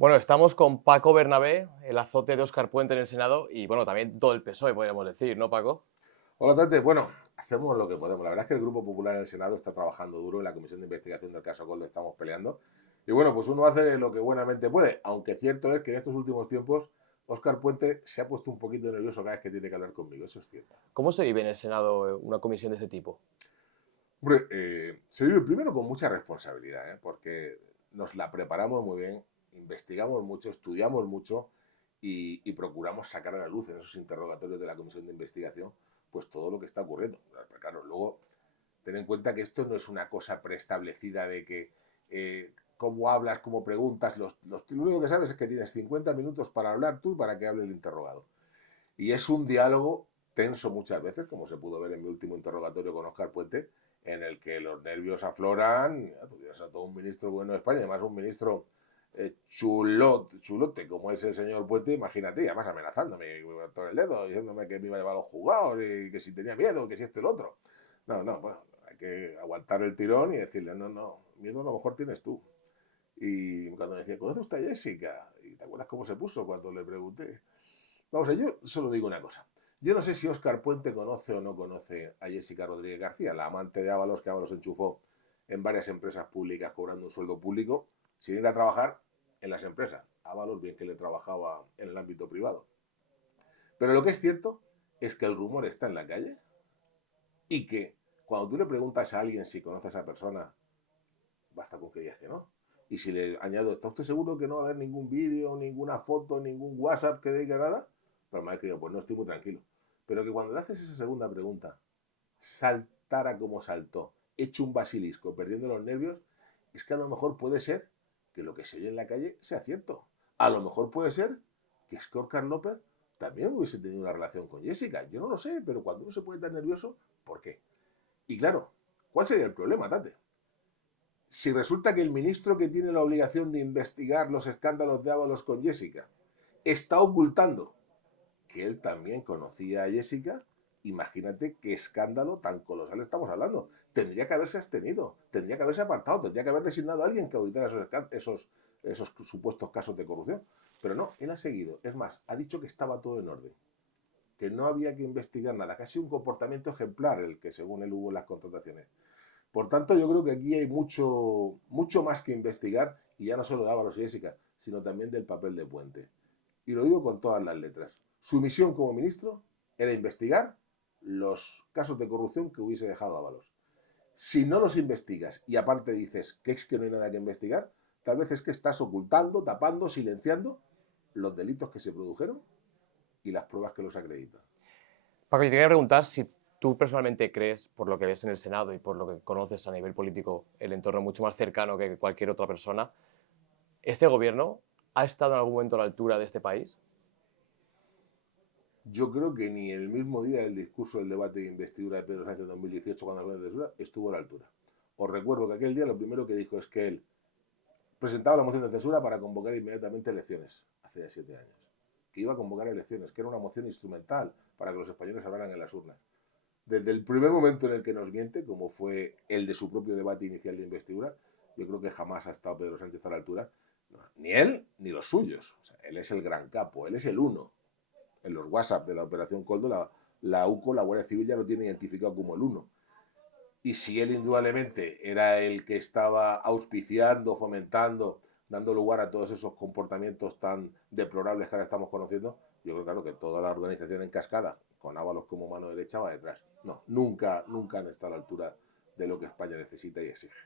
Bueno, estamos con Paco Bernabé, el azote de Óscar Puente en el Senado y, bueno, también todo el PSOE, podríamos decir, ¿no, Paco? Hola, Tante. Bueno, hacemos lo que podemos. La verdad es que el Grupo Popular en el Senado está trabajando duro. En la Comisión de Investigación del caso Coldo estamos peleando. Y bueno, pues uno hace lo que buenamente puede. Aunque cierto es que en estos últimos tiempos Óscar Puente se ha puesto un poquito nervioso cada vez que tiene que hablar conmigo. Eso es cierto. ¿Cómo se vive en el Senado una comisión de ese tipo? Hombre, se vive primero con mucha responsabilidad, porque nos la preparamos muy bien, investigamos mucho, estudiamos mucho y procuramos sacar a la luz en esos interrogatorios de la Comisión de Investigación pues todo lo que está ocurriendo. Pero claro, luego ten en cuenta que esto no es una cosa preestablecida de que cómo hablas, cómo preguntas. Lo único que sabes es que tienes 50 minutos para hablar tú y para que hable el interrogado. Y es un diálogo tenso muchas veces, como se pudo ver en mi último interrogatorio con Óscar Puente, en el que los nervios afloran. Ya, tú tienes a todo un ministro bueno de España, además un ministro chulote, como es el señor Puente, imagínate, y además amenazándome con el dedo, diciéndome que me iba a llevar a los juzgados y que si tenía miedo, que si esto y lo otro. No, no, bueno, hay que aguantar el tirón y decirle, no, no, miedo a lo mejor tienes tú. Y cuando me decía, ¿conoce usted a Jessica? ¿Y te acuerdas cómo se puso cuando le pregunté? Vamos a ver, yo solo digo una cosa. Yo no sé si Óscar Puente conoce o no conoce a Jessica Rodríguez García, la amante de Ábalos, que Ábalos enchufó en varias empresas públicas cobrando un sueldo público sin ir a trabajar en las empresas. Ábalos bien que le trabajaba en el ámbito privado. Pero lo que es cierto es que el rumor está en la calle y que cuando tú le preguntas a alguien si conoce a esa persona, basta con que digas que no. Y si le añado, ¿está usted seguro que no va a haber ningún vídeo, ninguna foto, ningún WhatsApp que diga nada? Pero me ha dicho, pues no, estoy muy tranquilo. Pero que cuando le haces esa segunda pregunta, saltara como saltó, hecho un basilisco, perdiendo los nervios, es que a lo mejor puede ser que lo que se oye en la calle sea cierto. A lo mejor puede ser que Oscar López también hubiese tenido una relación con Jessica. Yo no lo sé, pero cuando uno se puede estar nervioso, ¿por qué? Y claro, ¿cuál sería el problema, Tate? Si resulta que el ministro que tiene la obligación de investigar los escándalos de Ábalos con Jessica está ocultando que él también conocía a Jessica, imagínate qué escándalo tan colosal estamos hablando. Tendría que haberse abstenido, tendría que haberse apartado, tendría que haber designado a alguien que auditara esos supuestos casos de corrupción. Pero no, él ha seguido. Es más, ha dicho que estaba todo en orden, que no había que investigar nada, casi un comportamiento ejemplar el que según él hubo en las contrataciones. Por tanto, yo creo que aquí hay mucho más que investigar, y ya no solo de Ábalos y Jessica, sino también del papel de Puente. Y lo digo con todas las letras. Su misión como ministro era investigar los casos de corrupción que hubiese dejado Ábalos. Si no los investigas y aparte dices que es que no hay nada que investigar, tal vez es que estás ocultando, tapando, silenciando los delitos que se produjeron y las pruebas que los acreditan. Paco, yo te quería preguntar si tú personalmente crees, por lo que ves en el Senado y por lo que conoces a nivel político, el entorno mucho más cercano que cualquier otra persona, ¿este gobierno ha estado en algún momento a la altura de este país? Yo creo que ni el mismo día del discurso del debate de investidura de Pedro Sánchez en 2018, cuando habló de censura, estuvo a la altura. Os recuerdo que aquel día lo primero que dijo es que él presentaba la moción de censura para convocar inmediatamente elecciones, hace ya 7 años. Que iba a convocar elecciones, que era una moción instrumental para que los españoles hablaran en las urnas. Desde el primer momento en el que nos miente, como fue el de su propio debate inicial de investidura, yo creo que jamás ha estado Pedro Sánchez a la altura, no, ni él ni los suyos. O sea, él es el gran capo, él es el uno. En los WhatsApp de la Operación Coldo, la UCO, la Guardia Civil, ya lo tiene identificado como el uno. Y si él indudablemente era el que estaba auspiciando, fomentando, dando lugar a todos esos comportamientos tan deplorables que ahora estamos conociendo, yo creo claro que toda la organización en cascada, con Ábalos como mano derecha, va detrás. No, nunca han estado a la altura de lo que España necesita y exige.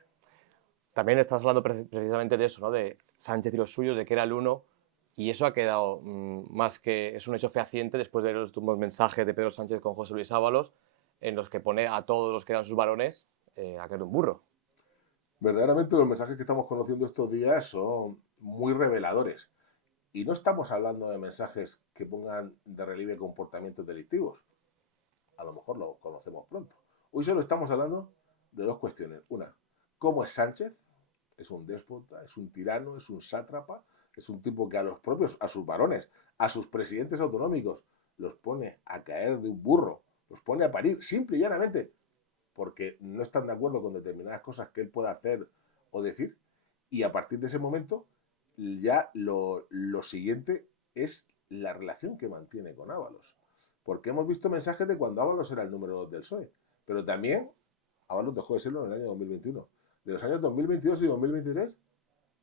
También estás hablando precisamente de eso, ¿no? De Sánchez y los suyos, de que era el uno, y eso ha quedado más que es un hecho fehaciente después de los últimos mensajes de Pedro Sánchez con José Luis Ábalos, en los que pone a todos los que eran sus varones a que era un burro. Verdaderamente los mensajes que estamos conociendo estos días son muy reveladores. Y no estamos hablando de mensajes que pongan de relieve comportamientos delictivos. A lo mejor lo conocemos pronto. Hoy solo estamos hablando de dos cuestiones. Una, ¿cómo es Sánchez? Es un déspota, es un tirano, es un sátrapa, es un tipo que a los propios, a sus varones, a sus presidentes autonómicos, los pone a caer de un burro, los pone a parir, simple y llanamente, porque no están de acuerdo con determinadas cosas que él pueda hacer o decir. Y a partir de ese momento ya lo siguiente es la relación que mantiene con Ábalos. Porque hemos visto mensajes de cuando Ábalos era el número 2 del PSOE, pero también Ábalos dejó de serlo en el año 2021. De los años 2022 y 2023,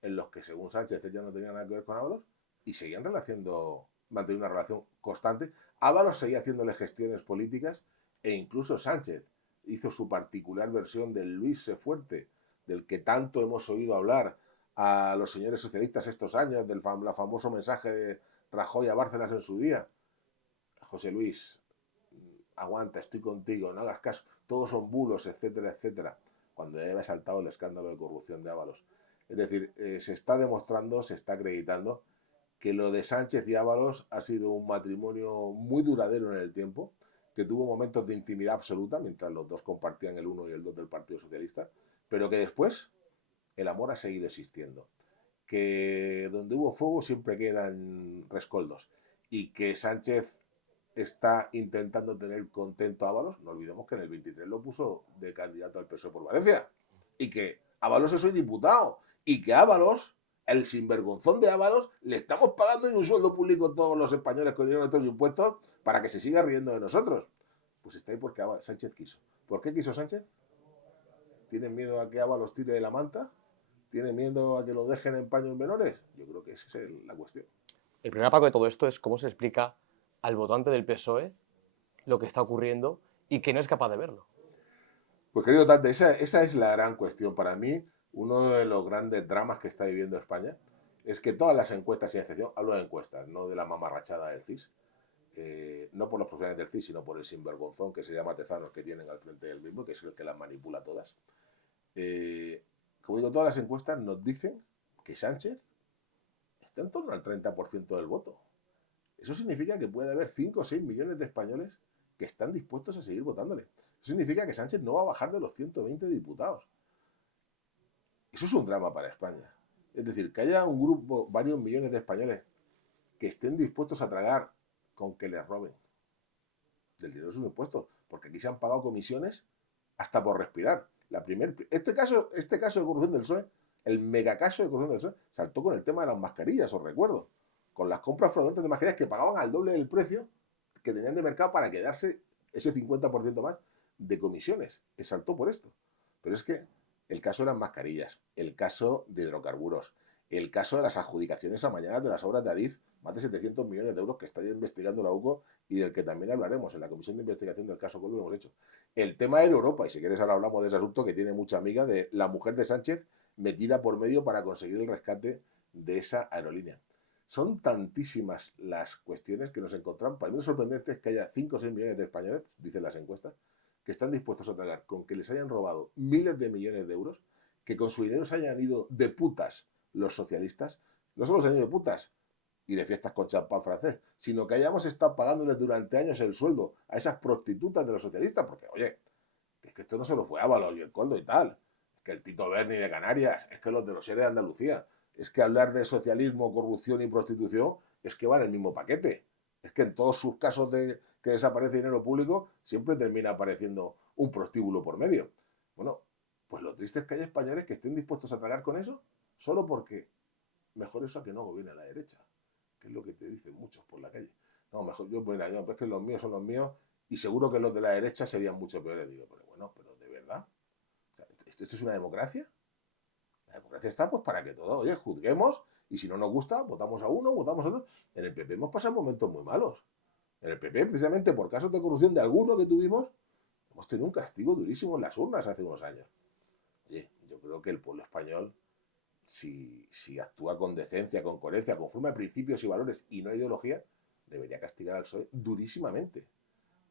en los que según Sánchez ya no tenía nada que ver con Ábalos, y seguían manteniendo una relación constante. Ábalos seguía haciéndole gestiones políticas e incluso Sánchez hizo su particular versión del Luis Se Fuerte, del que tanto hemos oído hablar a los señores socialistas estos años, del famoso mensaje de Rajoy a Bárcenas en su día. José Luis, aguanta, estoy contigo, no hagas caso, todos son bulos, etcétera, etcétera, cuando ya había saltado el escándalo de corrupción de Ábalos. Es decir, se está demostrando, se está acreditando que lo de Sánchez y Ábalos ha sido un matrimonio muy duradero en el tiempo, que tuvo momentos de intimidad absoluta mientras los dos compartían el 1 y el 2 del Partido Socialista, pero que después el amor ha seguido existiendo. Que donde hubo fuego siempre quedan rescoldos. Y que Sánchez está intentando tener contento a Ábalos. No olvidemos que en el 23 lo puso de candidato al PSOE por Valencia. Y que Ábalos es hoy diputado. Y que Ábalos, el sinvergonzón de Ábalos, le estamos pagando un sueldo público a todos los españoles con dinero de nuestros impuestos para que se siga riendo de nosotros. Pues está ahí porque Sánchez quiso. ¿Por qué quiso Sánchez? ¿Tienen miedo a que Ábalos tire de la manta? ¿Tiene miedo a que lo dejen en paños menores? Yo creo que esa es la cuestión. El primer paco de todo esto es cómo se explica al votante del PSOE lo que está ocurriendo y que no es capaz de verlo. Pues querido Tante, esa es la gran cuestión para mí. Uno de los grandes dramas que está viviendo España es que todas las encuestas, sin excepción, hablo de encuestas, no de la mamarrachada del CIS, no por los profesionales del CIS, sino por el sinvergonzón que se llama Tezanos que tienen al frente del mismo, que es el que las manipula todas. Como digo, todas las encuestas nos dicen que Sánchez está en torno al 30% del voto. Eso significa que puede haber 5 o 6 millones de españoles que están dispuestos a seguir votándole. Eso significa que Sánchez no va a bajar de los 120 diputados. Eso es un drama para España. Es decir, que haya un grupo, varios millones de españoles que estén dispuestos a tragar con que les roben del dinero de sus impuestos, porque aquí se han pagado comisiones hasta por respirar. Este caso de corrupción del PSOE, el megacaso de corrupción del PSOE, saltó con el tema de las mascarillas, os recuerdo, con las compras fraudulentas de mascarillas que pagaban al doble del precio que tenían de mercado para quedarse ese 50% más de comisiones, que saltó por esto. Pero es que el caso de las mascarillas, el caso de hidrocarburos, el caso de las adjudicaciones a mañana de las obras de Adif, más de 700 millones de euros que está investigando la UCO y del que también hablaremos en la comisión de investigación del caso Coldo, lo hemos hecho. El tema de Europa, y si quieres ahora hablamos de ese asunto que tiene mucha amiga, de la mujer de Sánchez metida por medio para conseguir el rescate de esa aerolínea. Son tantísimas las cuestiones que nos encontramos. Para mí lo sorprendente es que haya 5 o 6 millones de españoles, dicen las encuestas, que están dispuestos a tragar con que les hayan robado miles de millones de euros, que con su dinero se hayan ido de putas los socialistas. No solo se han ido de putas y de fiestas con champán francés, sino que hayamos estado pagándoles durante años el sueldo a esas prostitutas de los socialistas, porque, oye, es que esto no solo fue Ábalos y el Coldo y tal, es que el Tito Berni de Canarias, es que los de los seres de Andalucía, es que hablar de socialismo, corrupción y prostitución es que va en el mismo paquete. Es que en todos sus casos de que desaparece dinero público siempre termina apareciendo un prostíbulo por medio. Bueno, pues lo triste es que hay españoles que estén dispuestos a tragar con eso solo porque mejor eso a que no gobierne la derecha, que es lo que te dicen muchos por la calle. No, mejor yo, pues, mira, es que los míos son los míos y seguro que los de la derecha serían mucho peores. Digo, pero bueno, pero de verdad, o sea, ¿esto es una democracia? La democracia está pues para que todos, oye, juzguemos y si no nos gusta, votamos a uno, votamos a otro. En el PP hemos pasado momentos muy malos. En el PP, precisamente por casos de corrupción de alguno que tuvimos, hemos tenido un castigo durísimo en las urnas hace unos años. Oye, yo creo que el pueblo español, si actúa con decencia, con coherencia, conforme a principios y valores y no a ideología, debería castigar al PSOE durísimamente.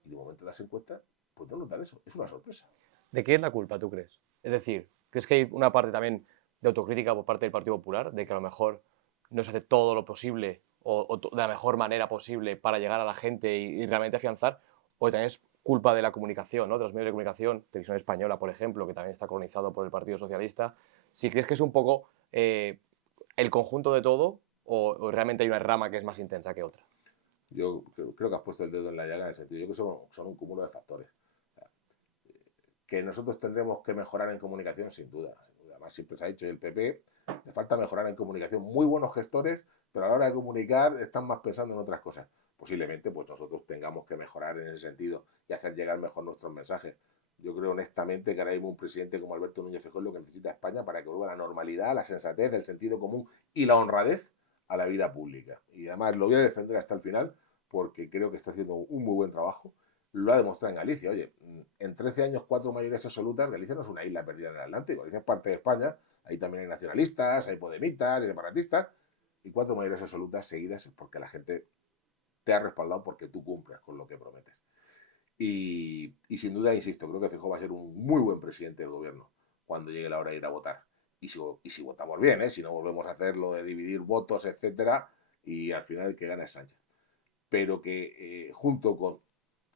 Y de momento las encuestas, pues no nos dan eso. Es una sorpresa. ¿De qué es la culpa, tú crees? Es decir, ¿crees que hay una parte también de autocrítica por parte del Partido Popular, de que a lo mejor no se hace todo lo posible o de la mejor manera posible para llegar a la gente y realmente afianzar? ¿O también es culpa de la comunicación, ¿no? De los medios de comunicación, Televisión Española, por ejemplo, que también está colonizado por el Partido Socialista? Si crees que es un poco el conjunto de todo o realmente hay una rama que es más intensa que otra. Yo creo que has puesto el dedo en la llaga en el sentido de que son un cúmulo de factores. O sea, que nosotros tendremos que mejorar en comunicación, sin duda. Además, siempre se ha dicho, y el PP, le falta mejorar en comunicación. Muy buenos gestores, pero a la hora de comunicar están más pensando en otras cosas. Posiblemente pues nosotros tengamos que mejorar en ese sentido y hacer llegar mejor nuestros mensajes. Yo creo honestamente que ahora mismo un presidente como Alberto Núñez Feijóo es lo que necesita España para que vuelva la normalidad, la sensatez, el sentido común y la honradez a la vida pública. Y además lo voy a defender hasta el final porque creo que está haciendo un muy buen trabajo. Lo ha demostrado en Galicia. Oye, en 13 años, 4 mayorías absolutas, Galicia no es una isla perdida en el Atlántico. Galicia es parte de España. Ahí también hay nacionalistas, hay podemitas, hay separatistas. Y 4 mayorías absolutas seguidas es porque la gente te ha respaldado porque tú cumplas con lo que prometes. Y sin duda, insisto, creo que Feijóo va a ser un muy buen presidente del gobierno cuando llegue la hora de ir a votar. Y si votamos bien, si no volvemos a hacer lo de dividir votos, etcétera, y al final el que gana es Sánchez. Pero que junto con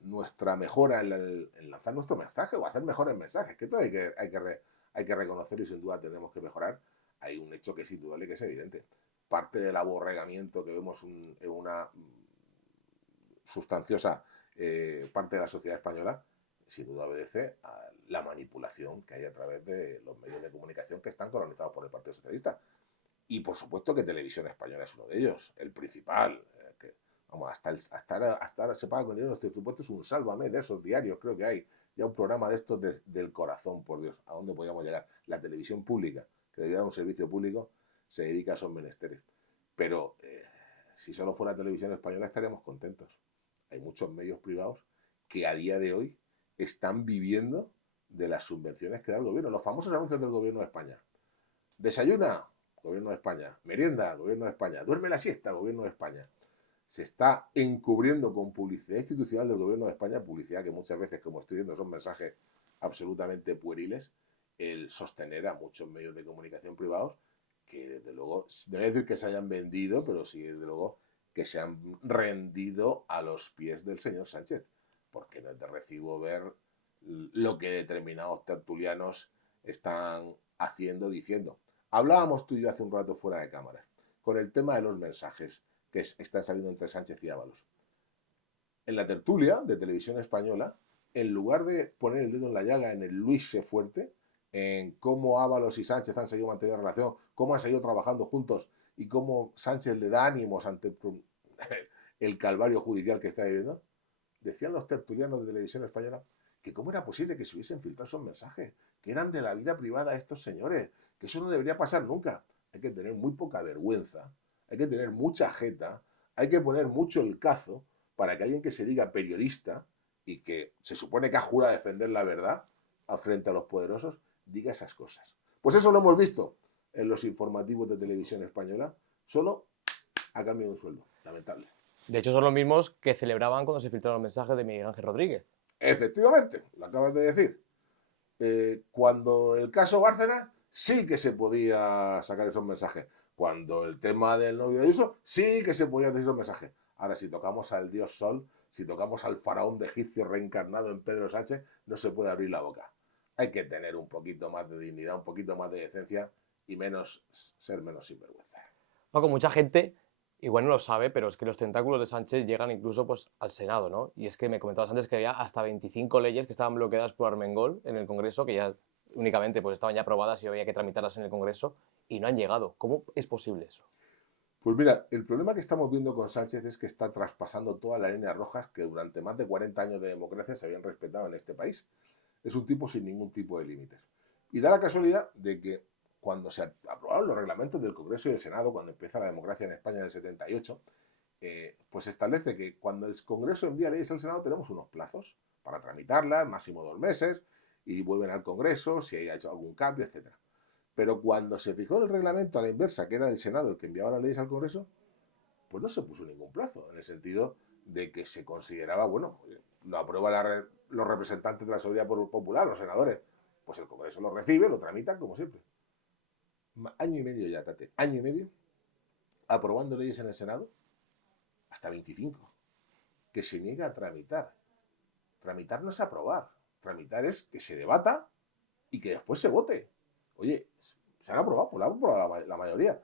nuestra mejora en lanzar nuestro mensaje o hacer mejores mensajes, que todo hay que reconocer y sin duda tenemos que mejorar, hay un hecho que es indudable, que es evidente. Parte del aborregamiento que vemos en una sustanciosa parte de la sociedad española, sin duda obedece a la manipulación que hay a través de los medios de comunicación que están colonizados por el Partido Socialista. Y por supuesto que Televisión Española es uno de ellos, el principal. Vamos, hasta se paga con dinero. Este supuesto es un sálvame de esos diarios, creo que hay ya un programa de estos del corazón, por Dios, ¿a dónde podíamos llegar? La televisión pública, que debería dar un servicio público, se dedica a esos menesteres. Pero si solo fuera Televisión Española estaríamos contentos. Hay muchos medios privados que a día de hoy están viviendo de las subvenciones que da el gobierno, los famosos anuncios del gobierno de España. Desayuna, gobierno de España. Merienda, gobierno de España. Duerme la siesta, gobierno de España. Se está encubriendo con publicidad institucional del gobierno de España, publicidad que muchas veces, como estoy viendo, son mensajes absolutamente pueriles, el sostener a muchos medios de comunicación privados que, desde luego, no voy a decir que se hayan vendido, pero sí, desde luego, que se han rendido a los pies del señor Sánchez, porque no es de recibo ver lo que determinados tertulianos están haciendo, diciendo. Hablábamos tú y yo hace un rato fuera de cámara, con el tema de los mensajes que están saliendo entre Sánchez y Ábalos. En la tertulia de Televisión Española, en lugar de poner el dedo en la llaga en el Luis sé fuerte, en cómo Ábalos y Sánchez han seguido manteniendo relación, cómo han seguido trabajando juntos y cómo Sánchez le da ánimos ante el calvario judicial que está viviendo, decían los tertulianos de Televisión Española que cómo era posible que se hubiesen filtrado esos mensajes, que eran de la vida privada de estos señores, que eso no debería pasar nunca. Hay que tener muy poca vergüenza, hay que tener mucha jeta, hay que poner mucho el cazo para que alguien que se diga periodista y que se supone que ha jurado defender la verdad frente a los poderosos, diga esas cosas. Pues eso lo hemos visto en los informativos de Televisión Española, solo a cambio de un sueldo, lamentable. De hecho, son los mismos que celebraban cuando se filtraron los mensajes de Miguel Ángel Rodríguez. Efectivamente, lo acabas de decir. Cuando el caso Bárcenas sí que se podía sacar esos mensajes. Cuando el tema del novio de Ayuso sí que se podía decir esos mensajes. Ahora, si tocamos al dios Sol, si tocamos al faraón de Egipcio reencarnado en Pedro Sánchez, no se puede abrir la boca. Hay que tener un poquito más de dignidad, un poquito más de decencia y ser menos sinvergüenza. Paco, mucha gente igual no lo sabe, pero es que los tentáculos de Sánchez llegan incluso pues, al Senado, ¿no? Y es que me comentabas antes que había hasta 25 leyes que estaban bloqueadas por Armengol en el Congreso, que ya únicamente pues, estaban ya aprobadas y había que tramitarlas en el Congreso, y no han llegado. ¿Cómo es posible eso? Pues mira, el problema que estamos viendo con Sánchez es que está traspasando todas las líneas rojas que durante más de 40 años de democracia se habían respetado en este país. Es un tipo sin ningún tipo de límites. Y da la casualidad de que cuando se aprobaron los reglamentos del Congreso y del Senado, cuando empieza la democracia en España en el 78, pues establece que cuando el Congreso envía leyes al Senado tenemos unos plazos para tramitarlas, máximo 2 meses, y vuelven al Congreso si hay hecho algún cambio, etc. Pero cuando se fijó el reglamento a la inversa, que era el Senado el que enviaba las leyes al Congreso, pues no se puso ningún plazo, en el sentido de que se consideraba, bueno, lo aprueban los representantes de la soberanía popular, los senadores, pues el Congreso lo recibe, lo tramitan como siempre. Año y medio ya, Tate, año y medio, aprobando leyes en el Senado, hasta 25, que se niega a tramitar. Tramitar no es aprobar, tramitar es que se debata y que después se vote. Oye, se han aprobado, pues la han aprobado la mayoría.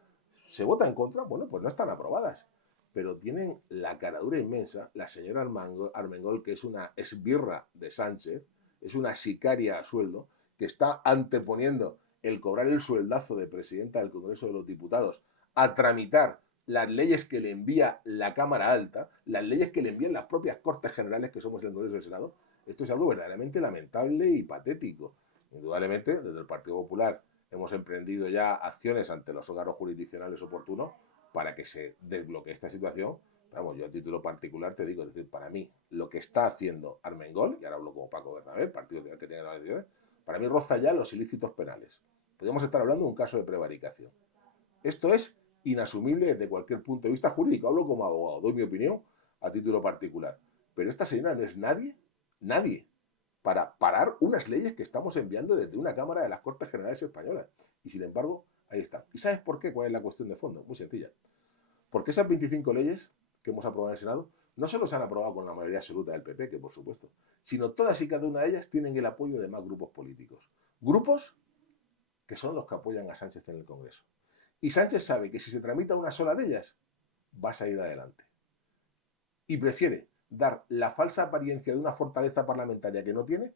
¿Se vota en contra? Bueno, pues no están aprobadas. Pero tienen la caradura inmensa, la señora Armengol, que es una esbirra de Sánchez, es una sicaria a sueldo, que está anteponiendo el cobrar el sueldazo de presidenta del Congreso de los Diputados a tramitar las leyes que le envía la Cámara Alta, las leyes que le envían las propias Cortes Generales, que somos el Congreso del Senado, esto es algo verdaderamente lamentable y patético. Indudablemente, desde el Partido Popular hemos emprendido ya acciones ante los órganos jurisdiccionales oportunos para que se desbloquee esta situación. Vamos, yo a título particular te digo, es decir, para mí, lo que está haciendo Armengol, y ahora hablo como Paco Bernabé, el partido que tiene las elecciones, para mí roza ya los ilícitos penales. Podríamos estar hablando de un caso de prevaricación. Esto es inasumible desde cualquier punto de vista jurídico. Hablo como abogado, doy mi opinión a título particular. Pero esta señora no es nadie, para parar unas leyes que estamos enviando desde una Cámara de las Cortes Generales Españolas. Y sin embargo, ahí está. ¿Y sabes por qué? ¿Cuál es la cuestión de fondo? Muy sencilla. Porque esas 25 leyes que hemos aprobado en el Senado no solo se han aprobado con la mayoría absoluta del PP, que por supuesto, sino todas y cada una de ellas tienen el apoyo de más grupos políticos. Grupos que son los que apoyan a Sánchez en el Congreso. Y Sánchez sabe que si se tramita una sola de ellas, va a salir adelante. Y prefiere dar la falsa apariencia de una fortaleza parlamentaria que no tiene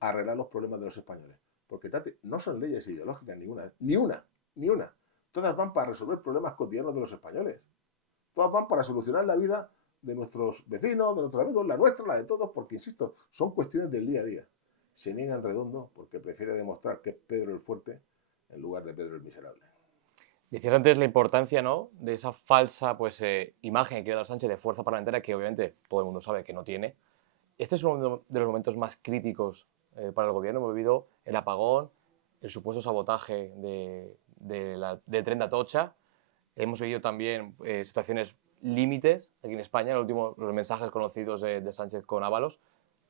a arreglar los problemas de los españoles. Porque, Tate, no son leyes ideológicas ni una. Todas van para resolver problemas cotidianos de los españoles. Todas van para solucionar la vida de nuestros vecinos, de nuestros amigos, la nuestra, la de todos, porque, insisto, son cuestiones del día a día. Se niegan redondo porque prefiere demostrar que es Pedro el fuerte en lugar de Pedro el miserable. Decías antes la importancia, ¿no?, de esa falsa imagen que quiere dar Sánchez de fuerza parlamentaria, que obviamente todo el mundo sabe que no tiene. Este es uno de los momentos más críticos para el gobierno. Hemos vivido el apagón, el supuesto sabotaje del tren de Atocha. Hemos vivido también situaciones límites aquí en España, los mensajes conocidos de Sánchez con Ábalos.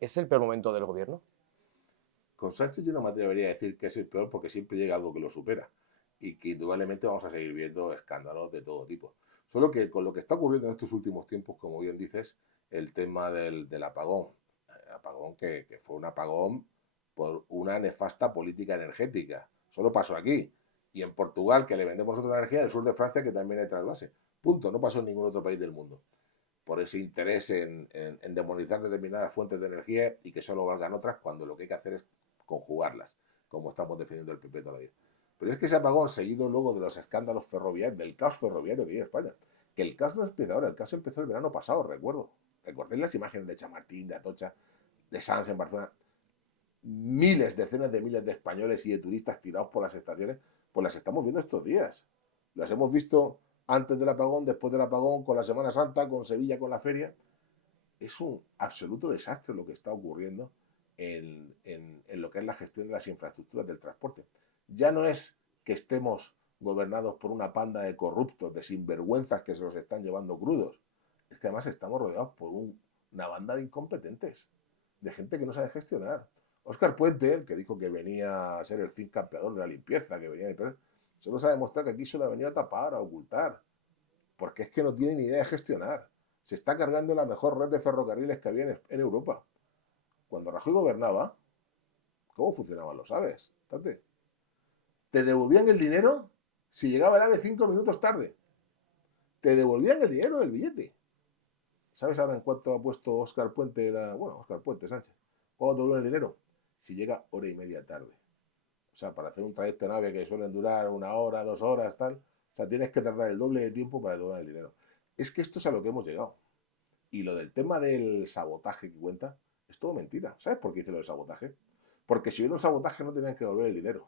¿Es el peor momento del gobierno? Con Sánchez yo no me atrevería a decir que es el peor porque siempre llega algo que lo supera y que indudablemente vamos a seguir viendo escándalos de todo tipo. Solo que con lo que está ocurriendo en estos últimos tiempos, como bien dices, el tema del apagón, que fue un apagón por una nefasta política energética. Solo pasó aquí. Y en Portugal, que le vendemos otra energía, en el sur de Francia, que también hay trasvase. Punto. No pasó en ningún otro país del mundo. Por ese interés en demonizar determinadas fuentes de energía y que solo valgan otras, cuando lo que hay que hacer es conjugarlas, como estamos defendiendo el PP toda la vida. Pero es que ese apagón, seguido luego de los escándalos ferroviarios, del caos ferroviario que hay en España, que el caos no empieza ahora, el caos empezó el verano pasado, recuerdo. Recordéis las imágenes de Chamartín, de Atocha, de Sanz en Barcelona. Miles, decenas de miles de españoles y de turistas tirados por las estaciones, pues las estamos viendo estos días. Las hemos visto antes del apagón, después del apagón, con la Semana Santa, con Sevilla, con la feria. Es un absoluto desastre lo que está ocurriendo en lo que es la gestión de las infraestructuras del transporte. Ya no es que estemos gobernados por una panda de corruptos, de sinvergüenzas que se los están llevando crudos. Es que además estamos rodeados por una banda de incompetentes, de gente que no sabe gestionar. Óscar Puente, el que dijo que venía a ser el fin campeador de la limpieza, que venía a solo se ha demostrado que aquí solo ha venido a tapar, a ocultar, porque es que no tiene ni idea de gestionar. Se está cargando la mejor red de ferrocarriles que había en Europa. Cuando Rajoy gobernaba, ¿cómo funcionaba? Lo sabes, Tate. Te devolvían el dinero si llegaba el AVE 5 minutos tarde. Te devolvían el dinero del billete. ¿Sabes ahora en cuánto ha puesto Óscar Puente? Óscar Puente Sánchez. ¿Cuándo te devuelven el dinero? Si llega hora y media tarde. O sea, para hacer un trayecto en AVE que suelen durar 1 hora, 2 horas, tal. O sea, tienes que tardar el doble de tiempo para devolver el dinero. Es que esto es a lo que hemos llegado. Y lo del tema del sabotaje que cuenta, es todo mentira. ¿Sabes por qué hice lo del sabotaje? Porque si hubiera un sabotaje no tenían que devolver el dinero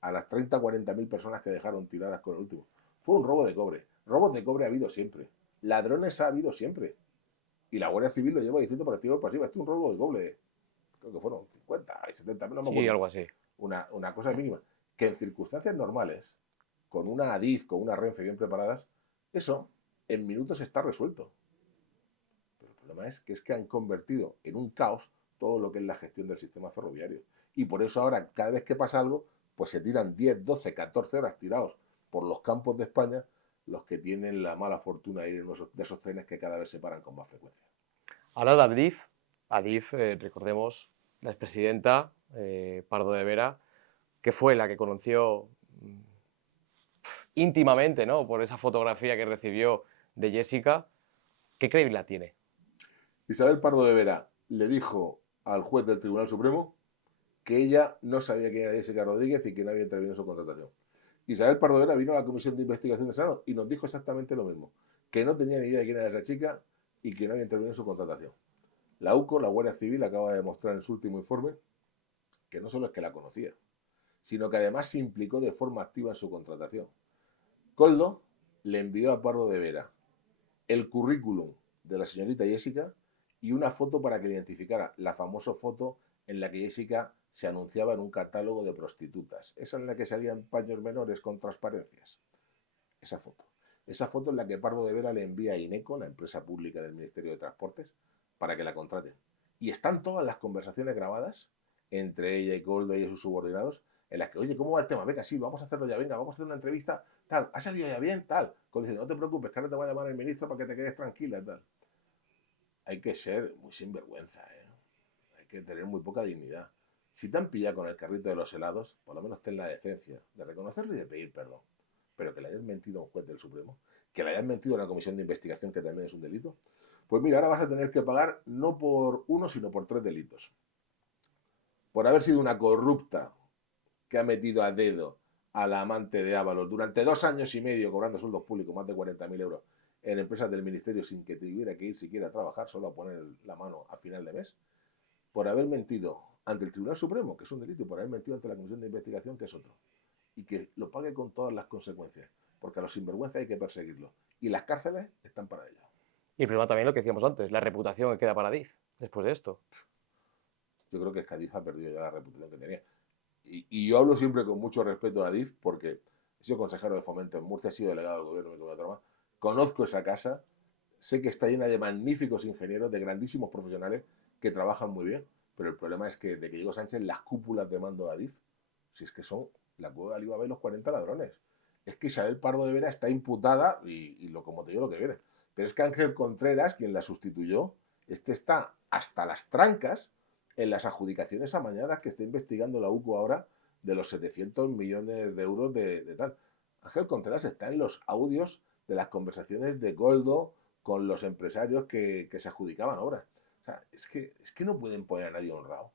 a las 30 o 40 mil personas que dejaron tiradas con el último. Fue un robo de cobre. Robos de cobre ha habido siempre. Ladrones ha habido siempre. Y la Guardia Civil lo lleva diciendo por activa y pasiva. Esto es un robo de cobre. Creo que fueron 50 y 70 mil, no me acuerdo. Sí, algo así. Una cosa mínima. Que en circunstancias normales, con una ADIF, con una Renfe bien preparadas, eso en minutos está resuelto. Pero el problema es que han convertido en un caos todo lo que es la gestión del sistema ferroviario. Y por eso ahora, cada vez que pasa algo, pues se tiran 10, 12, 14 horas tirados por los campos de España los que tienen la mala fortuna de ir en esos trenes que cada vez se paran con más frecuencia. Habla de Adif, recordemos, la expresidenta Pardo de Vera, que fue la que conoció íntimamente, ¿no?, por esa fotografía que recibió de Jessica. ¿Qué credibilidad tiene? Isabel Pardo de Vera le dijo al juez del Tribunal Supremo que ella no sabía quién era Jessica Rodríguez y que no había intervenido en su contratación. Isabel Pardo Vera vino a la Comisión de Investigación del Senado y nos dijo exactamente lo mismo, que no tenía ni idea de quién era esa chica y que no había intervenido en su contratación. La UCO, la Guardia Civil, acaba de demostrar en su último informe que no solo es que la conocía, sino que además se implicó de forma activa en su contratación. Koldo le envió a Pardo de Vera el currículum de la señorita Jessica y una foto para que le identificara, la famosa foto en la que Jessica se anunciaba en un catálogo de prostitutas. Esa en la que salían paños menores con transparencias. Esa foto. Esa foto en la que Pardo de Vera le envía a Ineco, la empresa pública del Ministerio de Transportes, para que la contraten. Y están todas las conversaciones grabadas entre ella y Koldo y sus subordinados, en las que, oye, ¿cómo va el tema? Venga, sí, vamos a hacerlo ya, venga, vamos a hacer una entrevista, tal, ¿ha salido ya bien? Tal. Koldo dice, no te preocupes, que ahora te va a llamar el ministro para que te quedes tranquila, tal. Hay que ser muy sinvergüenza, ¿eh? Hay que tener muy poca dignidad. Si te han pillado con el carrito de los helados, por lo menos ten la decencia de reconocerlo y de pedir perdón. Pero que le hayas mentido a un juez del Supremo, que le hayas mentido a una comisión de investigación, que también es un delito, pues mira, ahora vas a tener que pagar no por uno, sino por 3 delitos. Por haber sido una corrupta que ha metido a dedo a la amante de Ábalos durante 2 años y medio cobrando sueldos públicos, más de 40.000 euros, en empresas del ministerio sin que tuviera que ir siquiera a trabajar, solo a poner la mano a final de mes, por haber mentido ante el Tribunal Supremo, que es un delito, y por haber mentido ante la Comisión de Investigación, que es otro. Y que lo pague con todas las consecuencias, porque a los sinvergüenzas hay que perseguirlos. Y las cárceles están para ello. Y el problema también lo que decíamos antes, la reputación que queda para DIF después de esto. Yo creo que Cádiz ha perdido ya la reputación que tenía. Y yo hablo siempre con mucho respeto a DIF, porque he sido consejero de Fomento en Murcia, he sido delegado del gobierno, conozco esa casa, sé que está llena de magníficos ingenieros, de grandísimos profesionales que trabajan muy bien, pero el problema es que de que llegó Sánchez, las cúpulas de mando de Adif, si es que son la cueva de Alibaba y los 40 ladrones. Es que Isabel Pardo de Vera está imputada y lo, como te digo, lo que viene. Pero es que Ángel Contreras, quien la sustituyó, está hasta las trancas en las adjudicaciones amañadas que está investigando la UCO ahora de los 700 millones de euros de tal. Ángel Contreras está en los audios de las conversaciones de Goldo con los empresarios que se adjudicaban obras. O sea, es que no pueden poner a nadie honrado.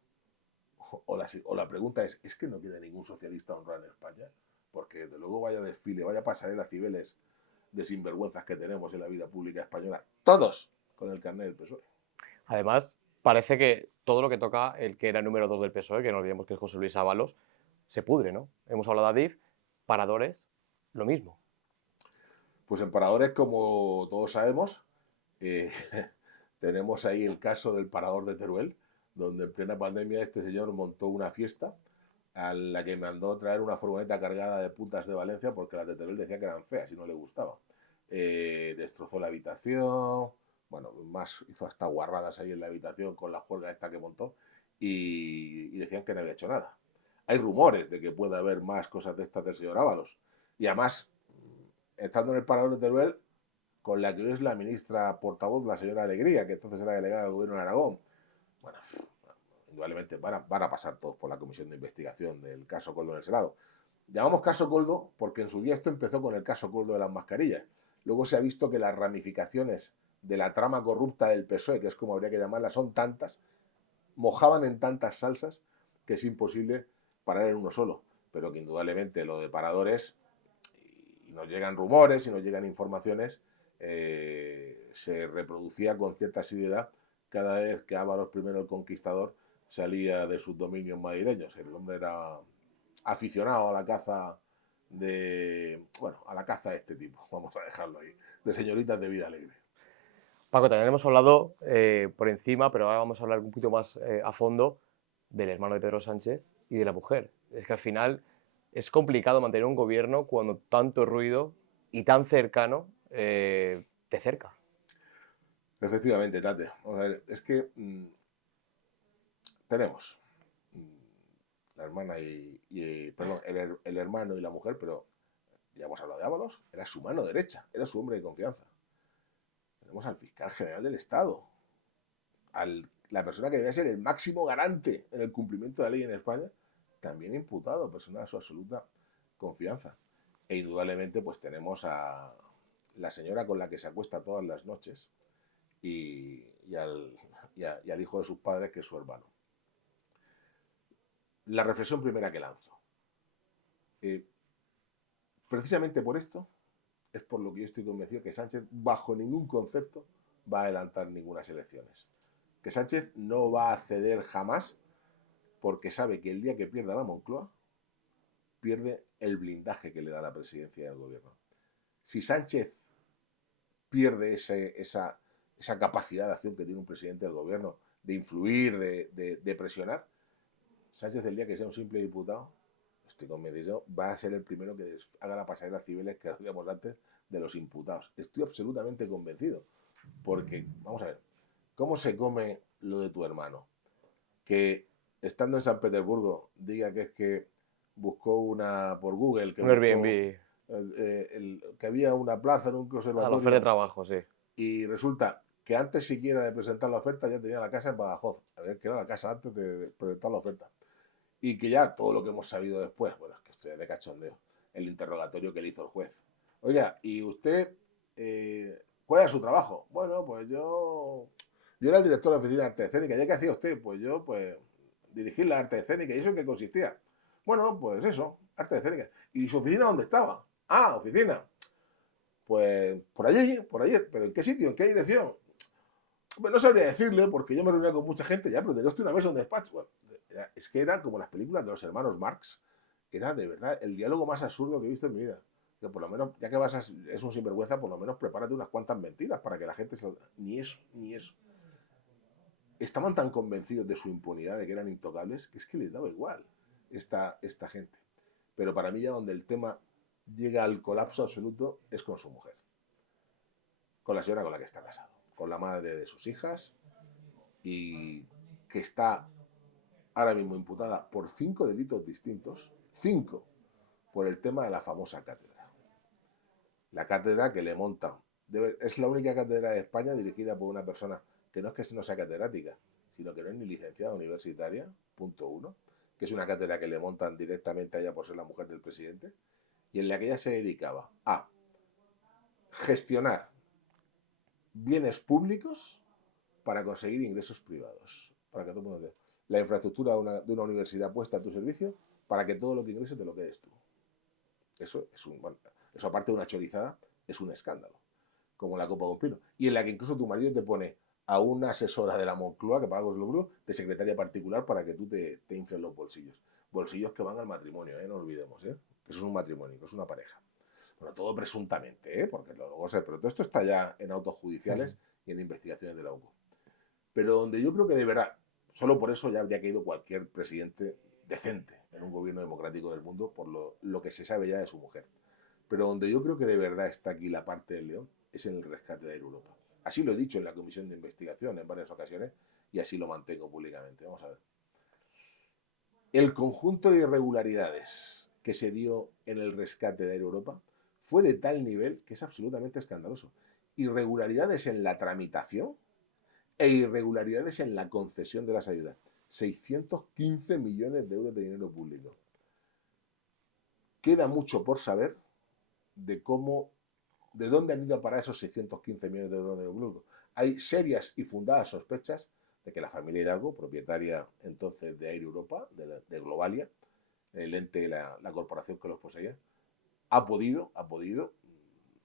O la pregunta es que no queda ningún socialista honrado en España, porque desde luego vaya desfile, vaya pasarela Cibeles de sinvergüenzas que tenemos en la vida pública española, todos con el carnet del PSOE. Además, parece que todo lo que toca el que era el número 2 del PSOE, que no olvidemos que es José Luis Ábalos, se pudre, ¿no? Hemos hablado de Adif, Paradores, lo mismo. Pues en Paradores, como todos sabemos, eh, tenemos ahí el caso del Parador de Teruel, donde en plena pandemia este señor montó una fiesta a la que mandó traer una furgoneta cargada de putas de Valencia porque las de Teruel decía que eran feas y no le gustaba. Destrozó la habitación, bueno, más hizo hasta guarradas ahí en la habitación con la juerga esta que montó y decían que no había hecho nada. Hay rumores de que puede haber más cosas de estas del señor Ábalos. Y además, estando en el Parador de Teruel, con la que hoy es la ministra portavoz, la señora Alegría, que entonces era delegada del gobierno de Aragón. Bueno, indudablemente van a pasar todos por la comisión de investigación del caso Koldo en el Senado. Llamamos caso Koldo porque en su día esto empezó con el caso Koldo de las mascarillas. Luego se ha visto que las ramificaciones de la trama corrupta del PSOE, que es como habría que llamarla, son tantas, mojaban en tantas salsas, que es imposible parar en uno solo. Pero que indudablemente lo de Paradores, y nos llegan rumores y nos llegan informaciones, se reproducía con cierta asiduidad cada vez que Ávaros I el Conquistador salía de sus dominios madrileños. El hombre era aficionado a la caza a la caza de este tipo, vamos a dejarlo ahí, de señoritas de vida alegre. Paco, también hemos hablado por encima, pero ahora vamos a hablar un poquito más a fondo del hermano de Pedro Sánchez y de la mujer. Es que al final es complicado mantener un gobierno cuando tanto ruido y tan cercano te cerca. Efectivamente, Tate. Vamos a ver, es que tenemos la hermana perdón, el hermano y la mujer, pero ya hemos hablado de Ábalos, era su mano derecha, era su hombre de confianza. Tenemos al fiscal general del Estado, la persona que debía ser el máximo garante en el cumplimiento de la ley en España, también imputado, persona de su absoluta confianza. E indudablemente pues tenemos a la señora con la que se acuesta todas las noches y al hijo de sus padres, que es su hermano. la reflexión primera que lanzo. Precisamente por esto es por lo que yo estoy convencido que Sánchez, bajo ningún concepto, va a adelantar ninguna elecciones. Que Sánchez no va a ceder jamás porque sabe que el día que pierda la Moncloa, pierde el blindaje que le da la presidencia del gobierno. Si Sánchez pierde esa capacidad de acción que tiene un presidente del gobierno, de influir, de presionar, Sánchez, el día que sea un simple diputado, estoy convencido, va a ser el primero que haga la pasarela civiles que hacíamos antes de los imputados. Estoy absolutamente convencido. Porque, vamos a ver, ¿cómo se come lo de tu hermano? Que estando en San Petersburgo diga que es que buscó por Google, que Un buscó Airbnb. que había una plaza en un La conservatorio oferta de trabajo, sí. y resulta que antes siquiera de presentar la oferta ya tenía la casa en Badajoz. A ver, que era la casa antes de presentar la oferta. Y que ya todo lo que hemos sabido después, bueno, es que estoy de cachondeo, el interrogatorio que le hizo el juez. Oiga, ¿y usted cuál es su trabajo? Bueno, pues yo era el director de la oficina de arte escénica. ¿Ya qué hacía usted? Pues yo, pues, dirigir la arte escénica. ¿Y eso en qué consistía? Bueno, pues eso, arte escénica. ¿Y su oficina dónde estaba? Ah, oficina. Pues por allí, pero ¿en qué sitio? ¿En qué dirección? Bueno, no sabría decirle porque yo me reunía con mucha gente ya, pero tenía usted una mesa, un despacho. Bueno, es que era como las películas de los hermanos Marx. Era de verdad el diálogo más absurdo que he visto en mi vida. Que por lo menos, ya que es un sinvergüenza, por lo menos prepárate unas cuantas mentiras para que la gente se... Ni eso, ni eso. Estaban tan convencidos de su impunidad, de que eran intocables, que es que les daba igual esta gente. Pero para mí ya donde el tema llega al colapso absoluto es con su mujer. Con la señora con la que está casado. Con la madre de sus hijas y que está ahora mismo imputada por 5 delitos distintos. 5 por el tema de la famosa cátedra. La cátedra que le monta. Es la única cátedra de España dirigida por una persona que no es que no sea catedrática, sino que no es ni licenciada universitaria, punto uno, que es una cátedra que le montan directamente a ella por ser la mujer del presidente, y en la que ella se dedicaba a gestionar bienes públicos para conseguir ingresos privados. Para que todo el mundo vea. La infraestructura de una universidad puesta a tu servicio para que todo lo que ingreses te lo quedes tú. Eso es bueno, eso aparte de una chorizada, es un escándalo. Como la copa de un pino. Y en la que incluso tu marido te pone a una asesora de la Moncloa que paga los lucros de secretaria particular para que tú te infles los bolsillos. Bolsillos que van al matrimonio, no olvidemos, que eso es un matrimonio, que es una pareja. Bueno, todo presuntamente, porque luego sé, pero todo esto está ya en autos judiciales y en investigaciones de la UCO. Pero donde yo creo que de verdad, solo por eso ya habría caído cualquier presidente decente en un gobierno democrático del mundo, por lo que se sabe ya de su mujer. Pero donde yo creo que de verdad está aquí la parte del león es en el rescate de Europa. Así lo he dicho en la comisión de investigación en varias ocasiones y así lo mantengo públicamente. Vamos a ver. El conjunto de irregularidades que se dio en el rescate de Europa fue de tal nivel que es absolutamente escandaloso. Irregularidades en la tramitación e irregularidades en la concesión de las ayudas. 615 millones de euros de dinero público. Queda mucho por saber de dónde han ido a parar esos 615 millones de euros de dinero público. Hay serias y fundadas sospechas de que la familia Hidalgo, propietaria entonces de Air Europa, de Globalia, el ente, la corporación que los poseía, ha podido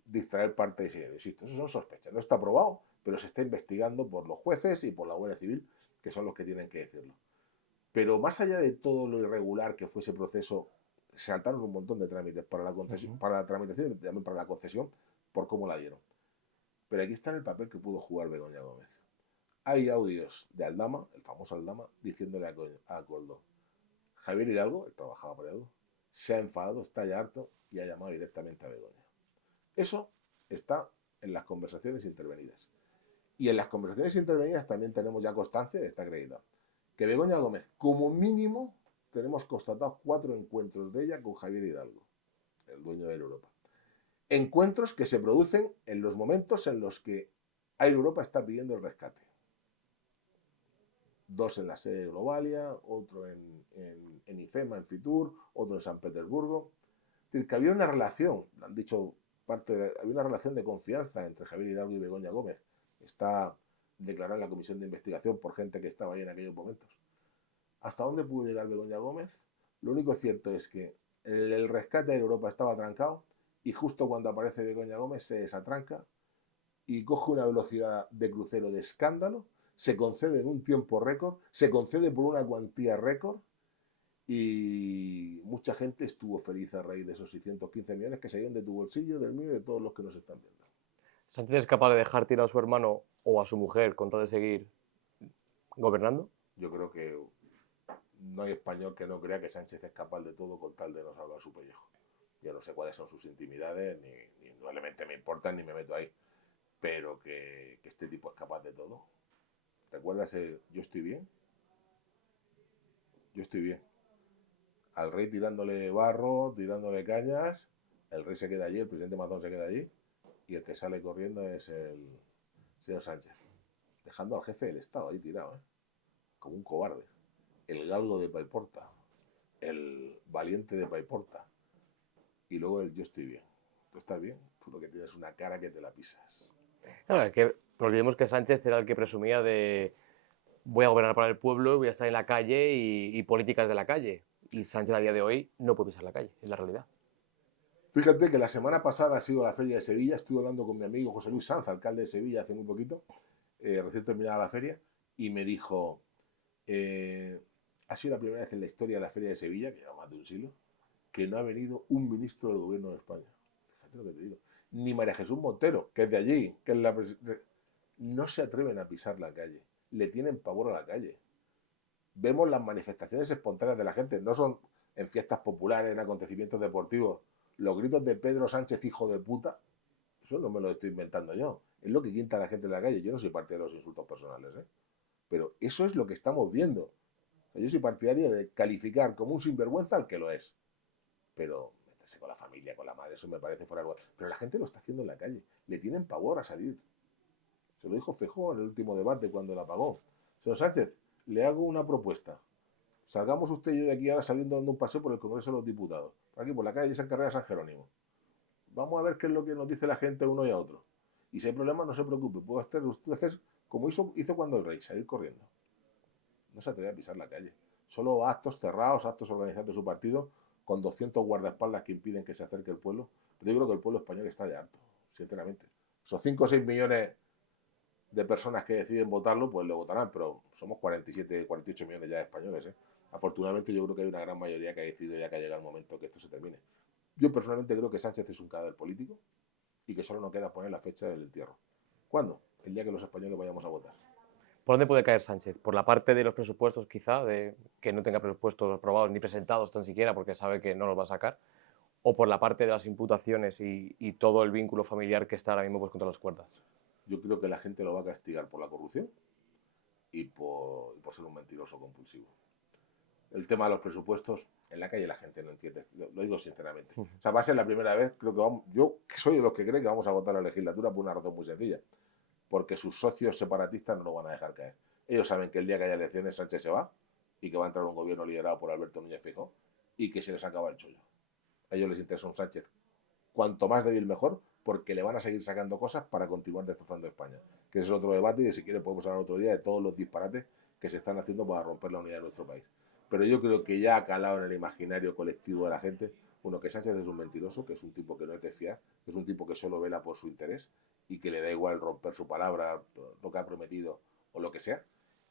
distraer parte de ese dinero. Insisto, eso son sospechas. No está probado, pero se está investigando por los jueces y por la Guardia Civil, que son los que tienen que decirlo. Pero más allá de todo lo irregular que fue ese proceso, se saltaron un montón de trámites para la concesión, para la tramitación y también para la concesión, por cómo la dieron. Pero aquí está el papel que pudo jugar Begoña Gómez. Hay audios de Aldama, el famoso Aldama, diciéndole a Coldo: Javier Hidalgo, él trabajaba por Hidalgo, se ha enfadado, está ya harto y ha llamado directamente a Begoña. Eso está en las conversaciones intervenidas. Y en las conversaciones intervenidas también tenemos ya constancia, está acreditado, que Begoña Gómez, como mínimo, tenemos constatados 4 encuentros de ella con Javier Hidalgo, el dueño de Air Europa. Encuentros que se producen en los momentos en los que Air Europa está pidiendo el rescate. 2 en la sede de Globalia, otro en IFEMA, en Fitur, otro en San Petersburgo. Es decir, que había una relación, han dicho había una relación de confianza entre Javier Hidalgo y Begoña Gómez. Está declarada en la comisión de investigación por gente que estaba ahí en aquellos momentos. ¿Hasta dónde pudo llegar Begoña Gómez? Lo único cierto es que el rescate de Europa estaba trancado y justo cuando aparece Begoña Gómez se desatranca y coge una velocidad de crucero de escándalo, se concede en un tiempo récord, se concede por una cuantía récord y mucha gente estuvo feliz a raíz de esos 615 millones que salieron de tu bolsillo, del mío y de todos los que nos están viendo. ¿Sánchez es capaz de dejar tirado a su hermano o a su mujer con tal de seguir gobernando? Yo creo que no hay español que no crea que Sánchez es capaz de todo con tal de no salvar su pellejo. Yo no sé cuáles son sus intimidades, ni indudablemente me importan, ni me meto ahí, pero que este tipo es capaz de todo. ¿Recuerdas el yo estoy bien? Yo estoy bien. Al rey tirándole barro, tirándole cañas, el rey se queda allí, el presidente Mazón se queda allí, y el que sale corriendo es el señor Sánchez, dejando al jefe del Estado ahí tirado, ¿eh? Como un cobarde. El galgo de Paiporta, el valiente de Paiporta, y luego el yo estoy bien. ¿Tú estás bien? Tú lo que tienes es una cara que te la pisas. Claro, es que no olvidemos que Sánchez era el que presumía de voy a gobernar para el pueblo, voy a estar en la calle y políticas de la calle. Y Sánchez a día de hoy no puede pisar la calle, es la realidad. Fíjate que la semana pasada ha sido la Feria de Sevilla, estuve hablando con mi amigo José Luis Sanz, alcalde de Sevilla, hace muy poquito, recién terminada la feria, y me dijo, ha sido la primera vez en la historia de la Feria de Sevilla, que lleva más de un siglo, que no ha venido un ministro del gobierno de España. Fíjate lo que te digo. Ni María Jesús Montero, que es de allí, que es la no se atreven a pisar la calle, le tienen pavor a la calle. Vemos las manifestaciones espontáneas de la gente, no son en fiestas populares, en acontecimientos deportivos. Los gritos de Pedro Sánchez, hijo de puta, eso no me lo estoy inventando yo. Es lo que quinta a la gente en la calle. Yo no soy partidario de los insultos personales, ¿eh? Pero eso es lo que estamos viendo. O sea, yo soy partidario de calificar como un sinvergüenza al que lo es. Pero meterse con la familia, con la madre, eso me parece fuera de lugar. Pero la gente lo está haciendo en la calle. Le tienen pavor a salir. Se lo dijo Feijóo en el último debate cuando la pagó. Señor Sánchez, le hago una propuesta. Salgamos usted y yo de aquí ahora saliendo dando un paseo por el Congreso de los Diputados. Por aquí, por la calle de San Carrera San Jerónimo. Vamos a ver qué es lo que nos dice la gente uno y a otro. Y si hay problemas, no se preocupe. Puede hacer usted como hizo cuando el rey, salir corriendo. No se atreve a pisar la calle. Solo actos cerrados, actos organizados de su partido, con 200 guardaespaldas que impiden que se acerque el pueblo. Pero yo creo que el pueblo español está ya harto, sinceramente. Esos 5 o 6 millones de personas que deciden votarlo, pues lo votarán, pero somos 47, 48 millones ya de españoles, ¿eh? Afortunadamente yo creo que hay una gran mayoría que ha decidido ya que ha llegado el momento que esto se termine. Yo personalmente creo que Sánchez es un cadáver político y que solo nos queda poner la fecha del entierro. ¿Cuándo? El día que los españoles vayamos a votar. ¿Por dónde puede caer Sánchez? ¿Por la parte de los presupuestos quizá, de que no tenga presupuestos aprobados ni presentados tan siquiera porque sabe que no los va a sacar? ¿O por la parte de las imputaciones y todo el vínculo familiar que está ahora mismo pues, contra las cuerdas? Yo creo que la gente lo va a castigar por la corrupción y por ser un mentiroso compulsivo. El tema de los presupuestos, en la calle la gente no entiende, lo digo sinceramente. O sea, va a ser la primera vez, creo que vamos, yo soy de los que creen que vamos a votar la legislatura por una razón muy sencilla, porque sus socios separatistas no lo van a dejar caer. Ellos saben que el día que haya elecciones Sánchez se va y que va a entrar un gobierno liderado por Alberto Núñez Feijóo y que se les acaba el chollo. A ellos les interesa un Sánchez cuanto más débil mejor, porque le van a seguir sacando cosas para continuar destrozando España. Que ese es otro debate y si quiere podemos hablar otro día de todos los disparates que se están haciendo para romper la unidad de nuestro país. Pero yo creo que ya ha calado en el imaginario colectivo de la gente, uno, que Sánchez es un mentiroso, que es un tipo que no es de fiar, que es un tipo que solo vela por su interés y que le da igual romper su palabra, lo que ha prometido o lo que sea.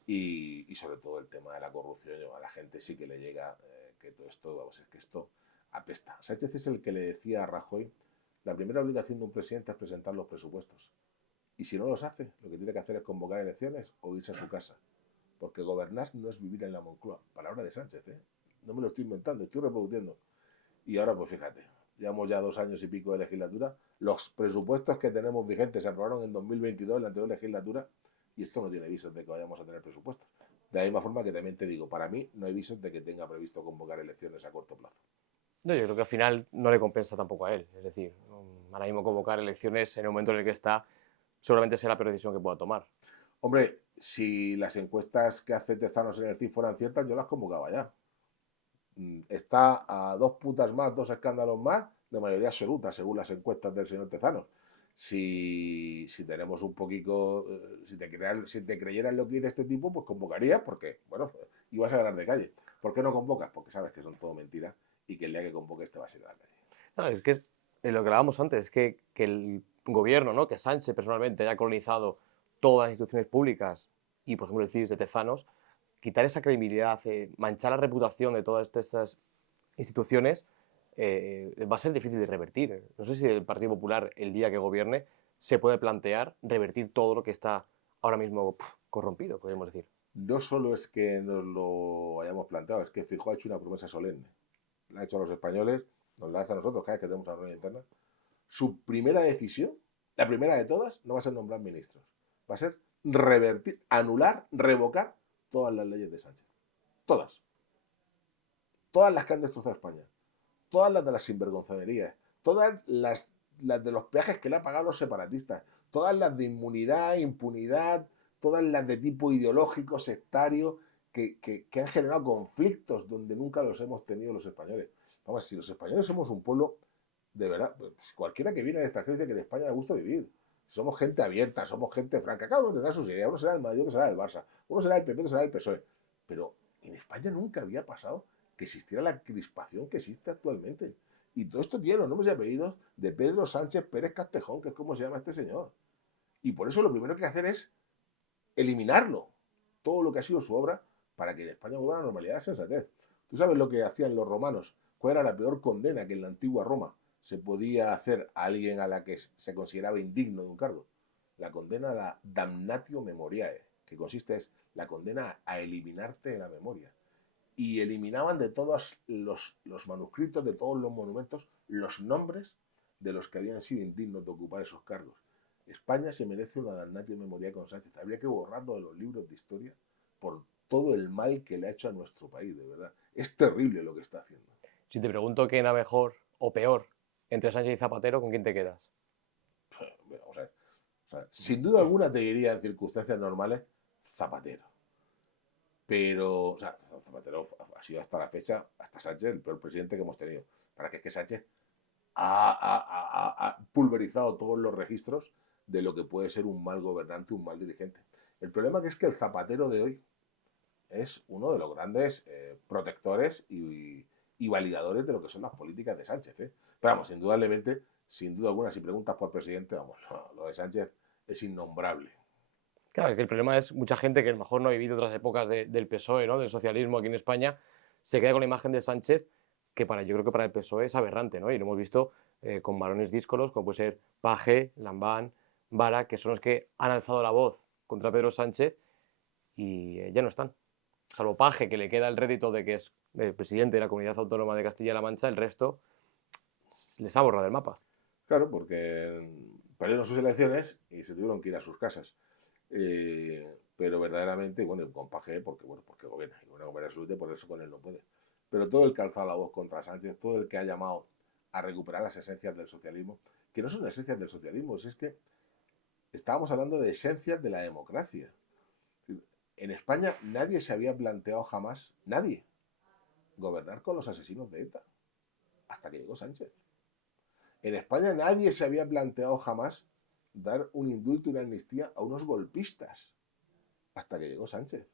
Y sobre todo el tema de la corrupción, a la gente sí que le llega que todo esto, vamos, es que esto apesta. Sánchez es el que le decía a Rajoy, la primera obligación de un presidente es presentar los presupuestos. Y si no los hace, lo que tiene que hacer es convocar elecciones o irse a su casa. Porque gobernar no es vivir en la Moncloa. Palabra de Sánchez, ¿eh? No me lo estoy inventando, estoy reproduciendo. Y ahora, pues fíjate, llevamos ya 2 años y pico de legislatura. Los presupuestos que tenemos vigentes se aprobaron en 2022, en la anterior legislatura, y esto no tiene visos de que vayamos a tener presupuestos. De la misma forma que también te digo, para mí no hay visos de que tenga previsto convocar elecciones a corto plazo. No, yo creo que al final no le compensa tampoco a él. Es decir, ahora mismo convocar elecciones en el momento en el que está seguramente será la peor decisión que pueda tomar. Hombre, si las encuestas que hace Tezanos en el CIF fueran ciertas, yo las convocaba ya. Está a 2 putas más, 2 escándalos más de mayoría absoluta, según las encuestas del señor Tezanos. Si tenemos un poquito, si te creyeras lo que dice este tipo, pues convocarías, porque, bueno, ibas a ganar de calle. ¿Por qué no convocas? Porque sabes que son todo mentiras y que el día que convoques te vas a ir a la calle. Claro, es que es lo que hablábamos antes, es que el gobierno, ¿no? Que Sánchez personalmente haya colonizado todas las instituciones públicas y, por ejemplo, el CIS de Tezanos, quitar esa credibilidad, manchar la reputación de todas estas instituciones, va a ser difícil de revertir. No sé si el Partido Popular, el día que gobierne, se puede plantear revertir todo lo que está ahora mismo corrompido, podríamos decir. No solo es que nos lo hayamos planteado, es que Feijóo ha hecho una promesa solemne. La ha hecho a los españoles, nos la hace a nosotros cada vez que tenemos una reunión interna. Su primera decisión, la primera de todas, no va a ser nombrar ministros. Va a ser revertir, anular, revocar todas las leyes de Sánchez. Todas. Todas las que han destrozado España. Todas las de las sinvergonzonerías. Todas las de los peajes que le ha pagado a los separatistas. Todas las de inmunidad, impunidad. Todas las de tipo ideológico, sectario, que han generado conflictos donde nunca los hemos tenido los españoles. Vamos, si los españoles somos un pueblo, de verdad, pues cualquiera que viene al extranjero dice que en España da gusto vivir. Somos gente abierta, somos gente franca. Cada uno tendrá sus ideas. Uno será el Madrid, otro será el Barça. Uno será el PP, otro será el PSOE. Pero en España nunca había pasado que existiera la crispación que existe actualmente. Y todo esto tiene los nombres y apellidos de Pedro Sánchez Pérez Castejón, que es como se llama este señor. Y por eso lo primero que hay que hacer es eliminarlo, todo lo que ha sido su obra, para que en España vuelva a la normalidad, la sensatez. Tú sabes lo que hacían los romanos, cuál era la peor condena que en la antigua Roma se podía hacer a alguien a la que se consideraba indigno de un cargo. La condena a la damnatio memoriae, que consiste es la condena a eliminarte de la memoria. Y eliminaban de todos los manuscritos, de todos los monumentos, los nombres de los que habían sido indignos de ocupar esos cargos. España se merece una damnatio memoriae con Sánchez. Habría que borrarlo de los libros de historia por todo el mal que le ha hecho a nuestro país, de verdad. Es terrible lo que está haciendo. Si te pregunto quién era mejor o peor entre Sánchez y Zapatero, ¿con quién te quedas? Vamos a ver. O sea, sin duda alguna te diría en circunstancias normales Zapatero. Pero, o sea, Zapatero ha sido hasta la fecha, hasta Sánchez, el peor presidente que hemos tenido. Para que es que Sánchez ha pulverizado todos los registros de lo que puede ser un mal gobernante, un mal dirigente. El problema es que el Zapatero de hoy es uno de los grandes protectores y validadores de lo que son las políticas de Sánchez. Pero vamos, indudablemente, sin duda alguna, si preguntas por presidente, vamos, no, lo de Sánchez es innombrable. Claro, es que el problema es mucha gente que a lo mejor no ha vivido otras épocas del PSOE, ¿no? Del socialismo aquí en España, se queda con la imagen de Sánchez que yo creo que para el PSOE es aberrante, ¿no? Y lo hemos visto con varones díscolos, como puede ser Paje, Lambán, Vara, que son los que han alzado la voz contra Pedro Sánchez y ya no están. Salvo Paje, que le queda el rédito de que es el presidente de la Comunidad Autónoma de Castilla-La Mancha, el resto les ha borrado del mapa. Claro, porque perdieron sus elecciones y se tuvieron que ir a sus casas. Pero verdaderamente, bueno, con Paje, porque gobierna, y bueno, gobierna absoluta, por eso con él no puede. Pero todo el que ha alzado la voz contra Sánchez, todo el que ha llamado a recuperar las esencias del socialismo, que no son esencias del socialismo, es que estábamos hablando de esencias de la democracia. En España nadie se había planteado jamás, nadie, gobernar con los asesinos de ETA, hasta que llegó Sánchez. En España nadie se había planteado jamás dar un indulto y una amnistía a unos golpistas, hasta que llegó Sánchez.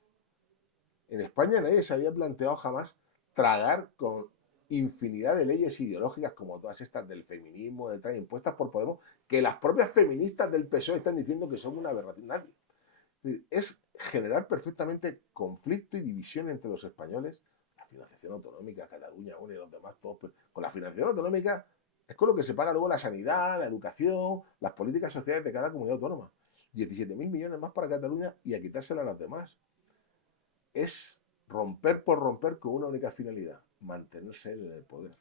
En España nadie se había planteado jamás tragar con infinidad de leyes ideológicas como todas estas del feminismo, del traer impuestas por Podemos, que las propias feministas del PSOE están diciendo que son una aberración. Nadie. Es generar perfectamente conflicto y división entre los españoles. La financiación autonómica, Cataluña, UNE y los demás, todos. Pues, con la financiación autonómica es con lo que se paga luego la sanidad, la educación, las políticas sociales de cada comunidad autónoma. 17.000 millones más para Cataluña y a quitársela a las demás. Es romper por romper con una única finalidad, mantenerse él en el poder.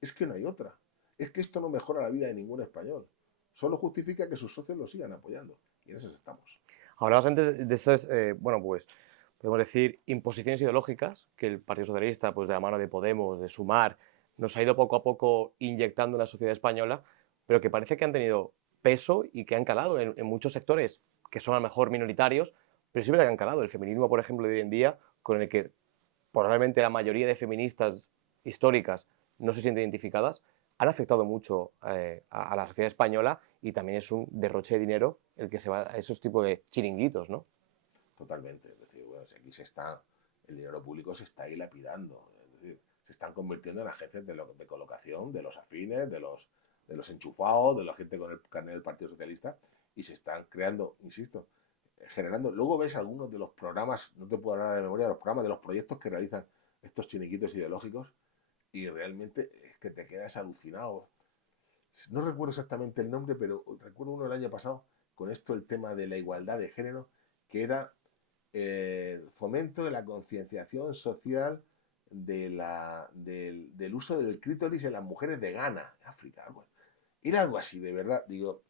Es que no hay otra. Es que esto no mejora la vida de ningún español. Solo justifica que sus socios lo sigan apoyando. Y en eso estamos. Hablabas antes de esas, bueno, pues podemos decir imposiciones ideológicas que el Partido Socialista, pues de la mano de Podemos, de Sumar, nos ha ido poco a poco inyectando en la sociedad española, pero que parece que han tenido peso y que han calado en muchos sectores que son a lo mejor minoritarios, pero sí que han calado. El feminismo, por ejemplo, de hoy en día, con el que probablemente la mayoría de feministas históricas no se sienten identificadas, han afectado mucho a la sociedad española y también es un derroche de dinero el que se va a esos tipos de chiringuitos, ¿no? Totalmente. Es decir, bueno, si aquí el dinero público se está dilapidando. Es decir, se están convirtiendo en agencias de colocación de los afines, de los enchufados, de la gente con el carnet del Partido Socialista, y se están creando, insisto, generando. Luego ves algunos de los programas, no te puedo hablar de memoria, de los programas, de los proyectos que realizan estos chiniquitos ideológicos, y realmente es que te quedas alucinado. No recuerdo exactamente el nombre, pero recuerdo uno el año pasado con esto, el tema de la igualdad de género, que era fomento de la concienciación social del uso del clítoris en las mujeres de Ghana, África. Era algo así, de verdad. Digo,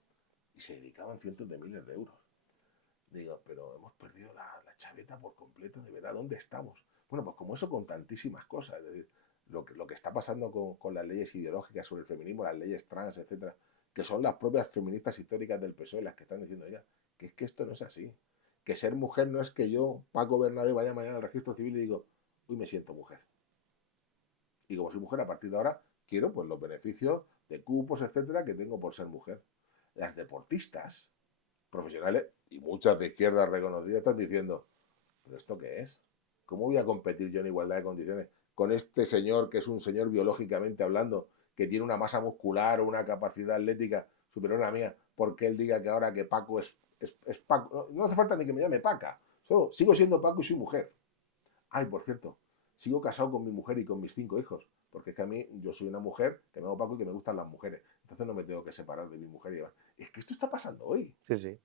y se dedicaban cientos de miles de euros. Digo, pero hemos perdido la chaveta por completo, de verdad, ¿dónde estamos? Bueno, pues como eso con tantísimas cosas, es decir, lo que está pasando con las leyes ideológicas sobre el feminismo, las leyes trans, etcétera, que son las propias feministas históricas del PSOE las que están diciendo ya, que es que esto no es así, que ser mujer no es que yo, Paco Bernabé, vaya mañana al registro civil y digo, uy, me siento mujer. Y como soy mujer, a partir de ahora quiero pues los beneficios de cupos, etcétera, que tengo por ser mujer. Las deportistas profesionales y muchas de izquierda reconocidas están diciendo, ¿pero esto qué es? ¿Cómo voy a competir yo en igualdad de condiciones con este señor que es un señor biológicamente hablando, que tiene una masa muscular o una capacidad atlética superior a la mía, porque él diga que ahora que Paco es Paco? No, no hace falta ni que me llame Paca. Sigo siendo Paco y soy mujer. Ay, por cierto, sigo casado con mi mujer y con mis 5 hijos, porque es que a mí, yo soy una mujer que me hago Paco y que me gustan las mujeres. Entonces no me tengo que separar de mi mujer y demás. Es que esto está pasando hoy. Sí, sí.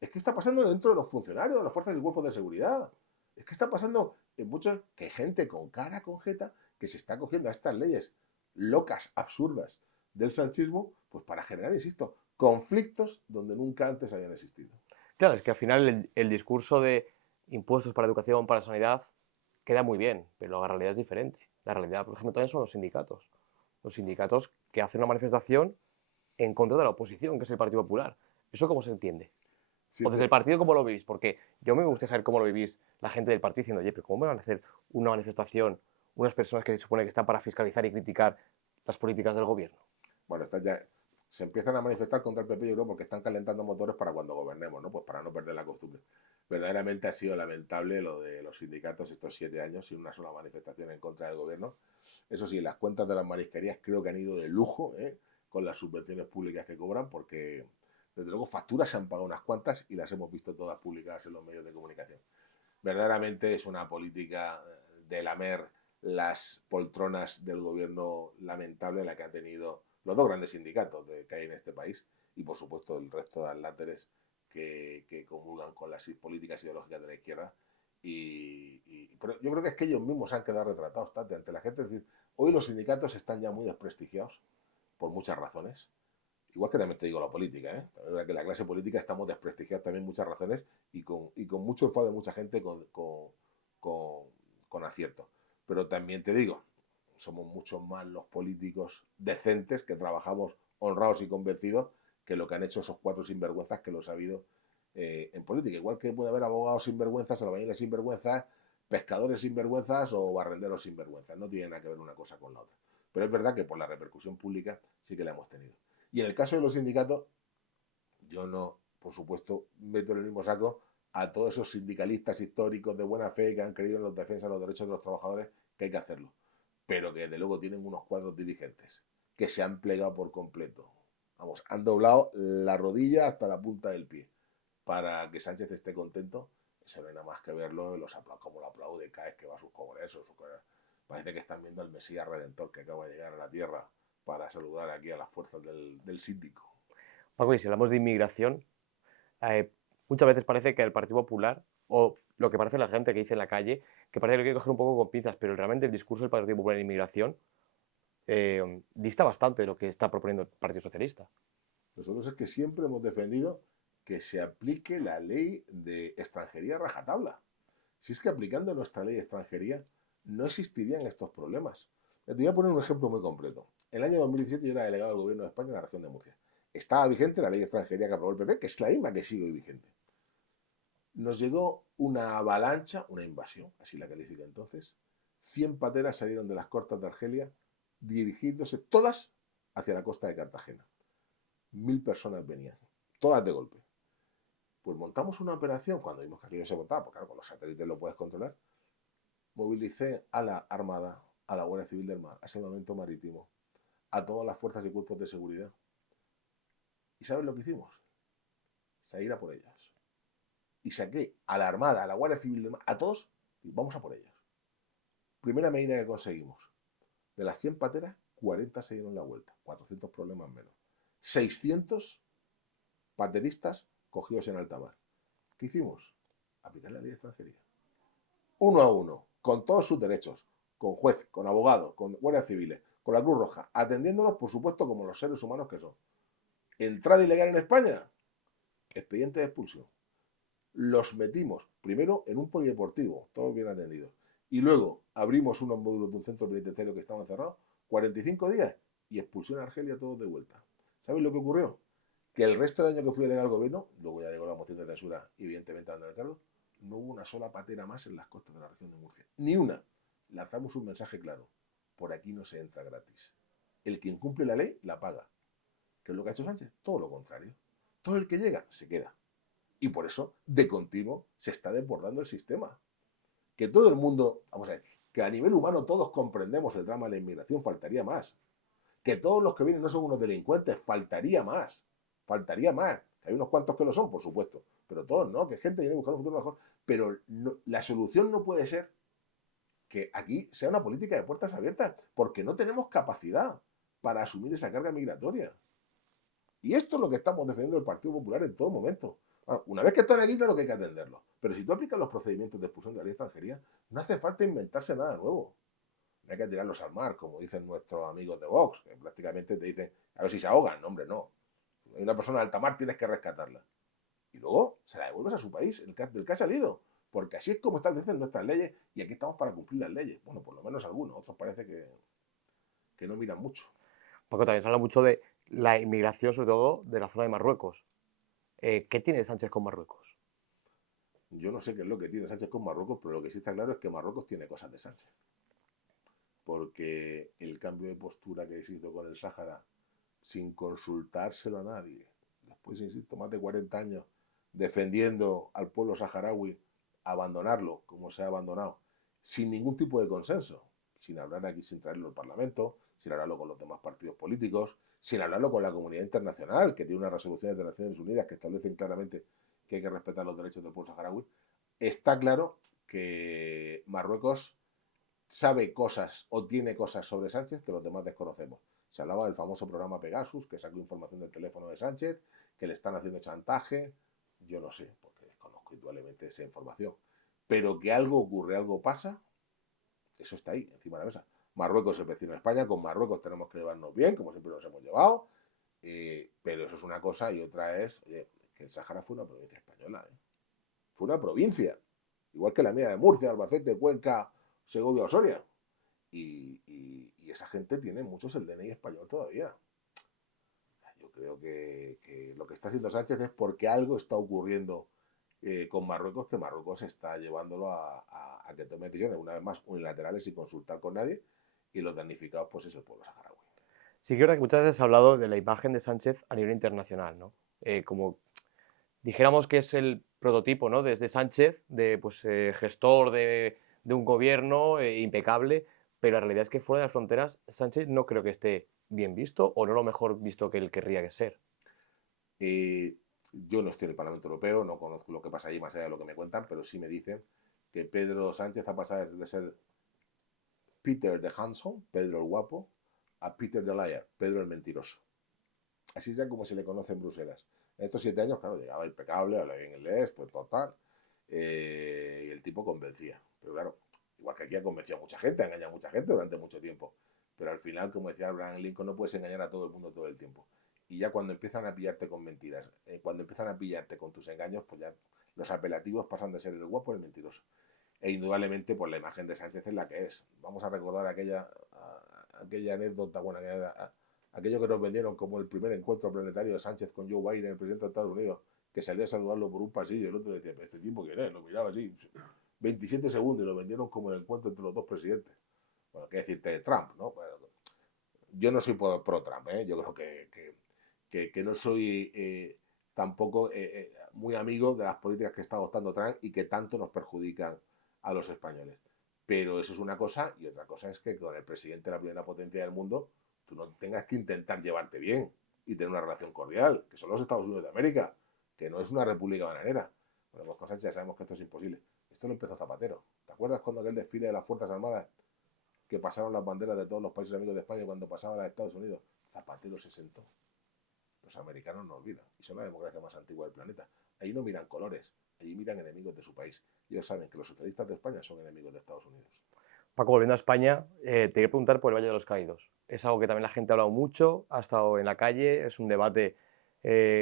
Es que está pasando dentro de los funcionarios, de las fuerzas y cuerpos de seguridad. Es que está pasando en muchos, que gente con cara, con jeta, que se está cogiendo a estas leyes locas, absurdas del sanchismo, pues para generar, insisto, conflictos donde nunca antes habían existido. Claro, es que al final el discurso de impuestos para educación, para sanidad, queda muy bien, pero la realidad es diferente. La realidad, por ejemplo, también son los sindicatos. Los sindicatos que hacen una manifestación en contra de la oposición, que es el Partido Popular. ¿Eso cómo se entiende? Sí, O desde el partido, ¿cómo lo vivís? Porque yo me gustaría saber cómo lo vivís la gente del partido diciendo, oye, pero ¿cómo me van a hacer una manifestación unas personas que se supone que están para fiscalizar y criticar las políticas del gobierno? bueno, estas ya se empiezan a manifestar contra el PP, yo creo, porque están calentando motores para cuando gobernemos, ¿no? Pues para no perder la costumbre. Verdaderamente ha sido lamentable lo de los sindicatos estos 7 años sin una sola manifestación en contra del gobierno. Eso sí, las cuentas de las marisquerías creo que han ido de lujo, con las subvenciones públicas que cobran, porque desde luego facturas se han pagado unas cuantas y las hemos visto todas publicadas en los medios de comunicación. Verdaderamente es una política de lamer las poltronas del gobierno lamentable la que han tenido los dos grandes sindicatos que hay en este país y por supuesto el resto de láteres que comulgan con las políticas ideológicas de la izquierda. Pero yo creo que es que ellos mismos han quedado retratados ante la gente. Es decir, hoy los sindicatos están ya muy desprestigiados por muchas razones. Igual que también te digo la política, ¿eh? También que la clase política estamos desprestigiados también muchas razones y con mucho enfado de mucha gente con, con acierto. Pero también te digo, somos mucho más los políticos decentes que trabajamos honrados y convencidos que lo que han hecho esos 4 sinvergüenzas que los ha habido en política. Igual que puede haber abogados sinvergüenzas, albañiles sinvergüenzas, pescadores sinvergüenzas o barrenderos sinvergüenzas. No tiene nada que ver una cosa con la otra. Pero es verdad que por la repercusión pública sí que la hemos tenido. Y en el caso de los sindicatos, yo no, por supuesto, meto en el mismo saco a todos esos sindicalistas históricos de buena fe que han creído en la defensa de los derechos de los trabajadores, que hay que hacerlo. Pero que desde luego tienen unos cuadros dirigentes que se han plegado por completo. Vamos, han doblado la rodilla hasta la punta del pie para que Sánchez esté contento. Eso no hay nada más que verlo, como lo aplaude cada vez que va a sus congresos. Parece que están viendo al Mesías Redentor que acaba de llegar a la tierra para saludar aquí a las fuerzas del síndico. Paco, y si hablamos de inmigración, eh, muchas veces parece que el Partido Popular, o lo que parece la gente que dice en la calle, que parece que lo quiere coger un poco con pinzas, pero realmente el discurso del Partido Popular en inmigración dista bastante de lo que está proponiendo el Partido Socialista. Nosotros es que siempre hemos defendido que se aplique la ley de extranjería rajatabla. Si es que aplicando nuestra ley de extranjería no existirían estos problemas. Te voy a poner un ejemplo muy concreto. En el año 2017 yo era delegado del Gobierno de España en la región de Murcia. Estaba vigente la ley de extranjería que aprobó el PP, que es la misma que sigue hoy vigente. Nos llegó una avalancha, una invasión, así la califica entonces. 100 pateras salieron de las costas de Argelia, dirigiéndose todas hacia la costa de Cartagena. 1000 personas venían, todas de golpe. Pues montamos una operación, cuando vimos que aquello se montaba, porque claro, con los satélites lo puedes controlar, movilicé a la Armada, a la Guardia Civil del Mar, a Salvamento Marítimo, a todas las fuerzas y cuerpos de seguridad. ¿Y sabes lo que hicimos? Salir a por ellas. Y saqué a la Armada, a la Guardia Civil del Mar, a todos, y vamos a por ellas. Primera medida que conseguimos. De las 100 pateras, 40 se dieron la vuelta, 400 problemas menos. 600 pateristas cogidos en alta mar. ¿Qué hicimos? Aplicar la ley de extranjería. Uno a uno, con todos sus derechos, con juez, con abogado, con guardias civiles, con la Cruz Roja, atendiéndolos, por supuesto, como los seres humanos que son. Entrada ilegal en España, expediente de expulsión. Los metimos primero en un polideportivo, todos bien atendidos, y luego abrimos unos módulos de un centro penitenciario que estaban cerrados, 45 días, y expulsión a Argelia todos de vuelta. ¿Sabéis lo que ocurrió? Que el resto de año que fui a leer al gobierno, luego ya llegó la moción de censura, evidentemente dando el cargo, no hubo una sola patera más en las costas de la región de Murcia. Ni una. Lanzamos un mensaje claro. Por aquí no se entra gratis. El que incumple la ley, la paga. ¿Qué es lo que ha hecho Sánchez? Todo lo contrario. Todo el que llega, se queda. Y por eso, de continuo, se está desbordando el sistema. Que todo el mundo, vamos a ver, que a nivel humano todos comprendemos el drama de la inmigración, faltaría más. Que todos los que vienen no son unos delincuentes, faltaría más. Faltaría más. Que hay unos cuantos que lo son, por supuesto. Pero todos, ¿no? Que gente viene buscando un futuro mejor. Pero no, la solución no puede ser que aquí sea una política de puertas abiertas, porque no tenemos capacidad para asumir esa carga migratoria. Y esto es lo que estamos defendiendo el Partido Popular en todo momento. Bueno, una vez que están aquí, claro que hay que atenderlos. Pero si tú aplicas los procedimientos de expulsión de la ley de extranjería, no hace falta inventarse nada nuevo. No hay que tirarlos al mar, como dicen nuestros amigos de Vox, que prácticamente te dicen, a ver si se ahogan. No, hombre, no. Hay una persona de alta mar, tienes que rescatarla. Y luego se la devuelves a su país, del que ha salido. Porque así es como establecen nuestras leyes y aquí estamos para cumplir las leyes. Bueno, por lo menos algunos. Otros parece que no miran mucho. Porque también se habla mucho de la inmigración, sobre todo de la zona de Marruecos. ¿Qué tiene Sánchez con Marruecos? Yo no sé qué es lo que tiene Sánchez con Marruecos, pero lo que sí está claro es que Marruecos tiene cosas de Sánchez. Porque el cambio de postura que se hizo con el Sáhara, sin consultárselo a nadie, después, insisto, más de 40 años defendiendo al pueblo saharaui, abandonarlo como se ha abandonado, sin ningún tipo de consenso, sin hablar aquí, sin traerlo al Parlamento, sin hablarlo con los demás partidos políticos, sin hablarlo con la comunidad internacional, que tiene unas resoluciones de las Naciones Unidas que establecen claramente que hay que respetar los derechos del pueblo saharaui. Está claro que Marruecos sabe cosas o tiene cosas sobre Sánchez que los demás desconocemos. Se hablaba del famoso programa Pegasus, que sacó información del teléfono de Sánchez, que le están haciendo chantaje. Yo no sé, porque desconozco indudablemente esa información. Pero que algo ocurre, algo pasa, eso está ahí, encima de la mesa. Marruecos es el vecino de España, con Marruecos tenemos que llevarnos bien, como siempre nos hemos llevado, pero eso es una cosa y otra es, oye, que el Sáhara fue una provincia española, ¿eh? Fue una provincia, igual que la mía de Murcia, Albacete, Cuenca, Segovia o Soria. Y esa gente tiene muchos el DNI español todavía. Yo creo que lo que está haciendo Sánchez es porque algo está ocurriendo con Marruecos, que Marruecos está llevándolo a que tome decisiones, una vez más, unilaterales sin consultar con nadie, y los damnificados pues es el pueblo saharaui. Sí que es verdad que muchas veces se ha hablado de la imagen de Sánchez a nivel internacional, ¿no? Como dijéramos que es el prototipo, ¿no? Desde Sánchez, de pues, gestor de un gobierno impecable, pero la realidad es que fuera de las fronteras Sánchez no creo que esté bien visto o no lo mejor visto que él querría ser. Yo no estoy en el Parlamento Europeo, no conozco lo que pasa allí más allá de lo que me cuentan, pero sí me dicen que Pedro Sánchez ha pasado de ser Peter the Handsome, Pedro el guapo, a Peter the Liar, Pedro el mentiroso. Así es ya como se le conoce en Bruselas. En estos 7 años, claro, llegaba impecable, hablaba bien inglés, pues total, y el tipo convencía. Pero claro, igual que aquí ha convencido a mucha gente, ha engañado a mucha gente durante mucho tiempo. Pero al final, como decía Abraham Lincoln, no puedes engañar a todo el mundo todo el tiempo. Y ya cuando empiezan a pillarte con mentiras, cuando empiezan a pillarte con tus engaños, pues ya los apelativos pasan de ser el guapo al mentiroso. E indudablemente, pues la imagen de Sánchez es la que es. Vamos a recordar aquella anécdota, bueno, aquello que nos vendieron como el primer encuentro planetario de Sánchez con Joe Biden, el presidente de Estados Unidos, que salía a saludarlo por un pasillo y el otro decía, este tipo quién es, lo miraba así, 27 segundos y lo vendieron como el encuentro entre los dos presidentes. Bueno, qué decirte de Trump, ¿no? Bueno, yo no soy pro Trump, ¿eh? Yo creo que que no soy tampoco muy amigo de las políticas que está adoptando Trump y que tanto nos perjudican a los españoles. Pero eso es una cosa, y otra cosa es que con el presidente de la primera potencia del mundo tú no tengas que intentar llevarte bien y tener una relación cordial, que son los Estados Unidos de América, que no es una república bananera. Bueno, pues con Sánchez ya sabemos que esto es imposible. Esto lo empezó Zapatero. ¿Te acuerdas cuando aquel desfile de las Fuerzas Armadas que pasaron las banderas de todos los países amigos de España cuando pasaban a los Estados Unidos? Zapatero se sentó. Los americanos no olvidan, y son la democracia más antigua del planeta. Ahí no miran colores, allí miran enemigos de su país. Ellos saben que los socialistas de España son enemigos de Estados Unidos. Paco, volviendo a España, te quería preguntar por el Valle de los Caídos. Es algo que también la gente ha hablado mucho, ha estado en la calle, es un debate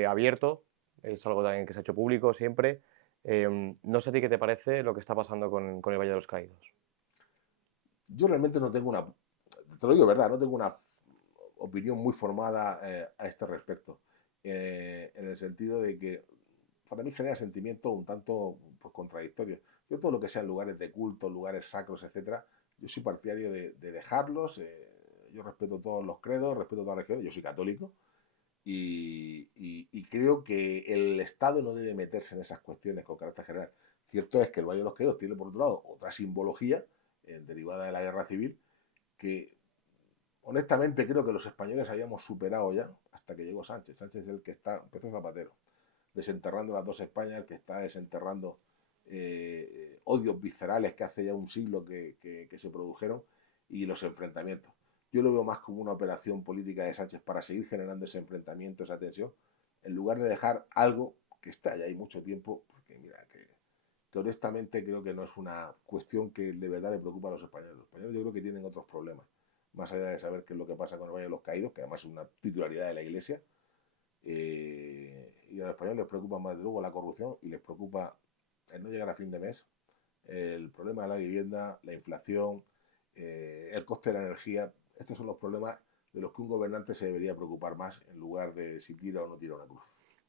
abierto, es algo también que se ha hecho público siempre. No sé a ti qué te parece lo que está pasando con el Valle de los Caídos. Yo realmente no tengo una, te lo digo verdad, no tengo una opinión muy formada a este respecto, en el sentido de que para mí genera sentimientos un tanto pues, contradictorios. Yo todo lo que sean lugares de culto, lugares sacros, etcétera, yo soy partidario de dejarlos. Yo respeto todos los credos, respeto todas las religiones, yo soy católico y creo que el Estado no debe meterse en esas cuestiones con carácter general. Cierto es que el Valle de los Caídos tiene, por otro lado, otra simbología derivada de la guerra civil que honestamente creo que los españoles habíamos superado ya hasta que llegó Sánchez. Sánchez es el que está, empezó Zapatero, desenterrando las dos Españas, el que está desenterrando odios viscerales que hace ya un siglo que se produjeron y los enfrentamientos. Yo lo veo más como una operación política de Sánchez para seguir generando ese enfrentamiento, esa tensión, en lugar de dejar algo que está ya hay mucho tiempo, porque mira, que honestamente creo que no es una cuestión que de verdad le preocupa a los españoles. Los españoles yo creo que tienen otros problemas, más allá de saber qué es lo que pasa con el Valle de los Caídos, que además es una titularidad de la Iglesia, y a los españoles les preocupa más de luego la corrupción y les preocupa el no llegar a fin de mes, el problema de la vivienda, la inflación, el coste de la energía. Estos son los problemas de los que un gobernante se debería preocupar más en lugar de si tira o no tira una cruz.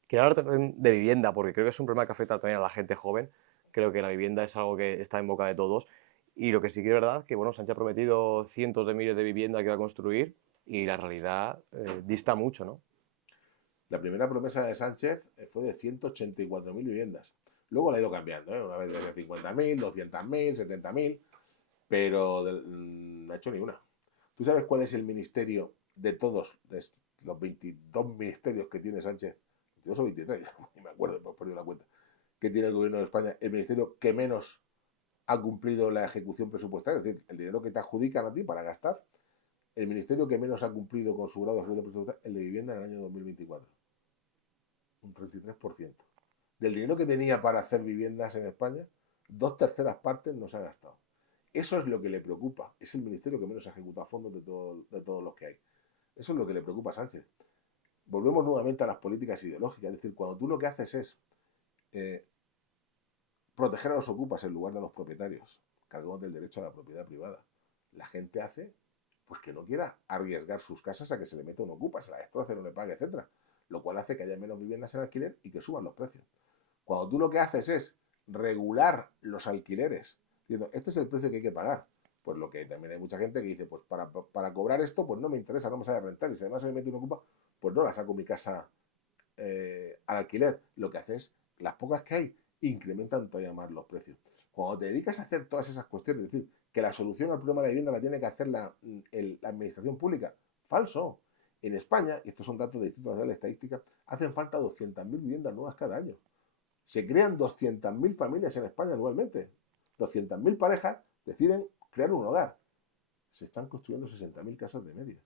Quiero hablar también de vivienda, porque creo que es un problema que afecta también a la gente joven. Creo que la vivienda es algo que está en boca de todos. Y lo que sí que es verdad, que bueno, Sánchez ha prometido cientos de miles de viviendas que va a construir y la realidad dista mucho, ¿no? La primera promesa de Sánchez fue de 184.000 viviendas. Luego la ha ido cambiando, una vez de 50.000, 200.000, 70.000, pero no ha hecho ni una. ¿Tú sabes cuál es el ministerio de todos de los 22 ministerios que tiene Sánchez? 22 o 23, ya ni me acuerdo, hemos perdido la cuenta. Que tiene el gobierno de España, el ministerio que menos ha cumplido la ejecución presupuestaria, es decir, el dinero que te adjudican a ti para gastar, el ministerio que menos ha cumplido con su grado de ejecución presupuestaria, el de vivienda en el año 2024. Un 33%. Del dinero que tenía para hacer viviendas en España, 2/3 partes no se ha gastado. Eso es lo que le preocupa. Es el ministerio que menos ejecuta fondos de todos los que hay. Eso es lo que le preocupa a Sánchez. Volvemos nuevamente a las políticas ideológicas. Es decir, cuando tú lo que haces es eh, proteger a los ocupas en lugar de a los propietarios, cargando del derecho a la propiedad privada, la gente hace pues que no quiera arriesgar sus casas a que se le meta un ocupa, se la destroce, no le pague, etcétera. Lo cual hace que haya menos viviendas en alquiler y que suban los precios. Cuando tú lo que haces es regular los alquileres, diciendo, este es el precio que hay que pagar, pues lo que también hay mucha gente que dice, pues para cobrar esto, pues no me interesa, no me sale a rentar, y si además se me mete un ocupa, pues no la saco mi casa al alquiler. Lo que hace es, las pocas que hay, incrementan todavía más los precios. Cuando te dedicas a hacer todas esas cuestiones, es decir, que la solución al problema de la vivienda la tiene que hacer la administración pública, falso. En España, y estos son datos de Instituto Nacional de Estadística, hacen falta 200.000 viviendas nuevas cada año. Se crean 200.000 familias en España anualmente. 200.000 parejas deciden crear un hogar. Se están construyendo 60.000 casas de media.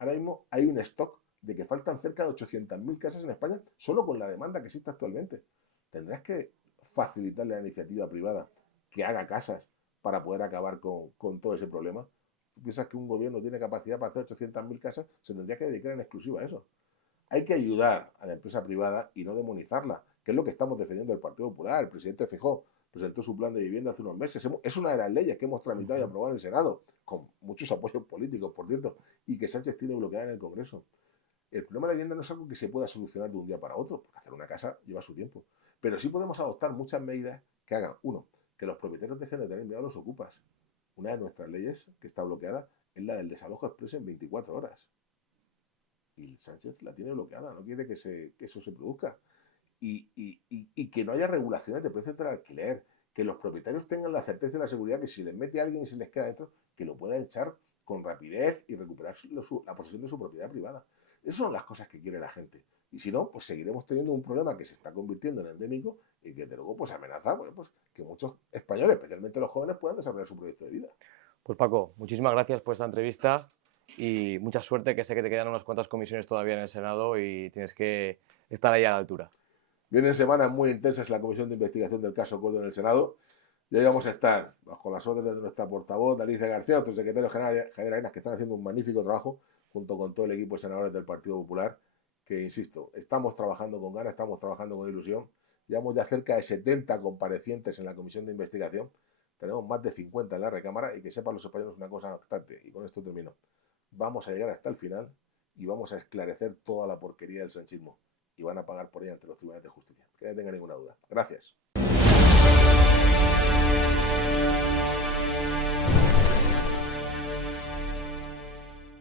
Ahora mismo hay un stock de que faltan cerca de 800.000 casas en España solo con la demanda que existe actualmente. Tendrás que facilitarle a la iniciativa privada que haga casas para poder acabar con todo ese problema. ¿Tú piensas que un gobierno tiene capacidad para hacer 800.000 casas? Se tendría que dedicar en exclusiva a eso. Hay que ayudar a la empresa privada y no demonizarla, que es lo que estamos defendiendo el Partido Popular. El presidente Feijóo presentó su plan de vivienda hace unos meses. Es una de las leyes que hemos tramitado y aprobado en el Senado, con muchos apoyos políticos, por cierto, y que Sánchez tiene bloqueada en el Congreso. El problema de la vivienda no es algo que se pueda solucionar de un día para otro, porque hacer una casa lleva su tiempo. Pero sí podemos adoptar muchas medidas que hagan, uno, que los propietarios dejen de tener miedo a los ocupas. Una de nuestras leyes que está bloqueada es la del desalojo expreso en 24 horas. Y Sánchez la tiene bloqueada, no quiere que eso se produzca. Y que no haya regulaciones de precios del alquiler, que los propietarios tengan la certeza y la seguridad que si les mete a alguien y se les queda dentro, que lo pueda echar con rapidez y recuperar la posesión de su propiedad privada. Esas son las cosas que quiere la gente. Y si no, pues seguiremos teniendo un problema que se está convirtiendo en endémico y que de luego pues amenaza pues, que muchos españoles, especialmente los jóvenes, puedan desarrollar su proyecto de vida. Pues Paco, muchísimas gracias por esta entrevista y mucha suerte, que sé que te quedan unas cuantas comisiones todavía en el Senado y tienes que estar ahí a la altura. Vienen semanas muy intensas en la Comisión de Investigación del caso Coldo en el Senado. Y ahí vamos a estar bajo las órdenes de nuestra portavoz, Alicia García, otro secretario general, Javier Arenas, que están haciendo un magnífico trabajo junto con todo el equipo de senadores del Partido Popular, que, insisto, estamos trabajando con ganas, estamos trabajando con ilusión. Llevamos ya cerca de 70 comparecientes en la Comisión de Investigación. Tenemos más de 50 en la recámara y que sepan los españoles una cosa bastante, y con esto termino. Vamos a llegar hasta el final y vamos a esclarecer toda la porquería del sanchismo y van a pagar por ella ante los tribunales de justicia. Que no tenga ninguna duda. Gracias.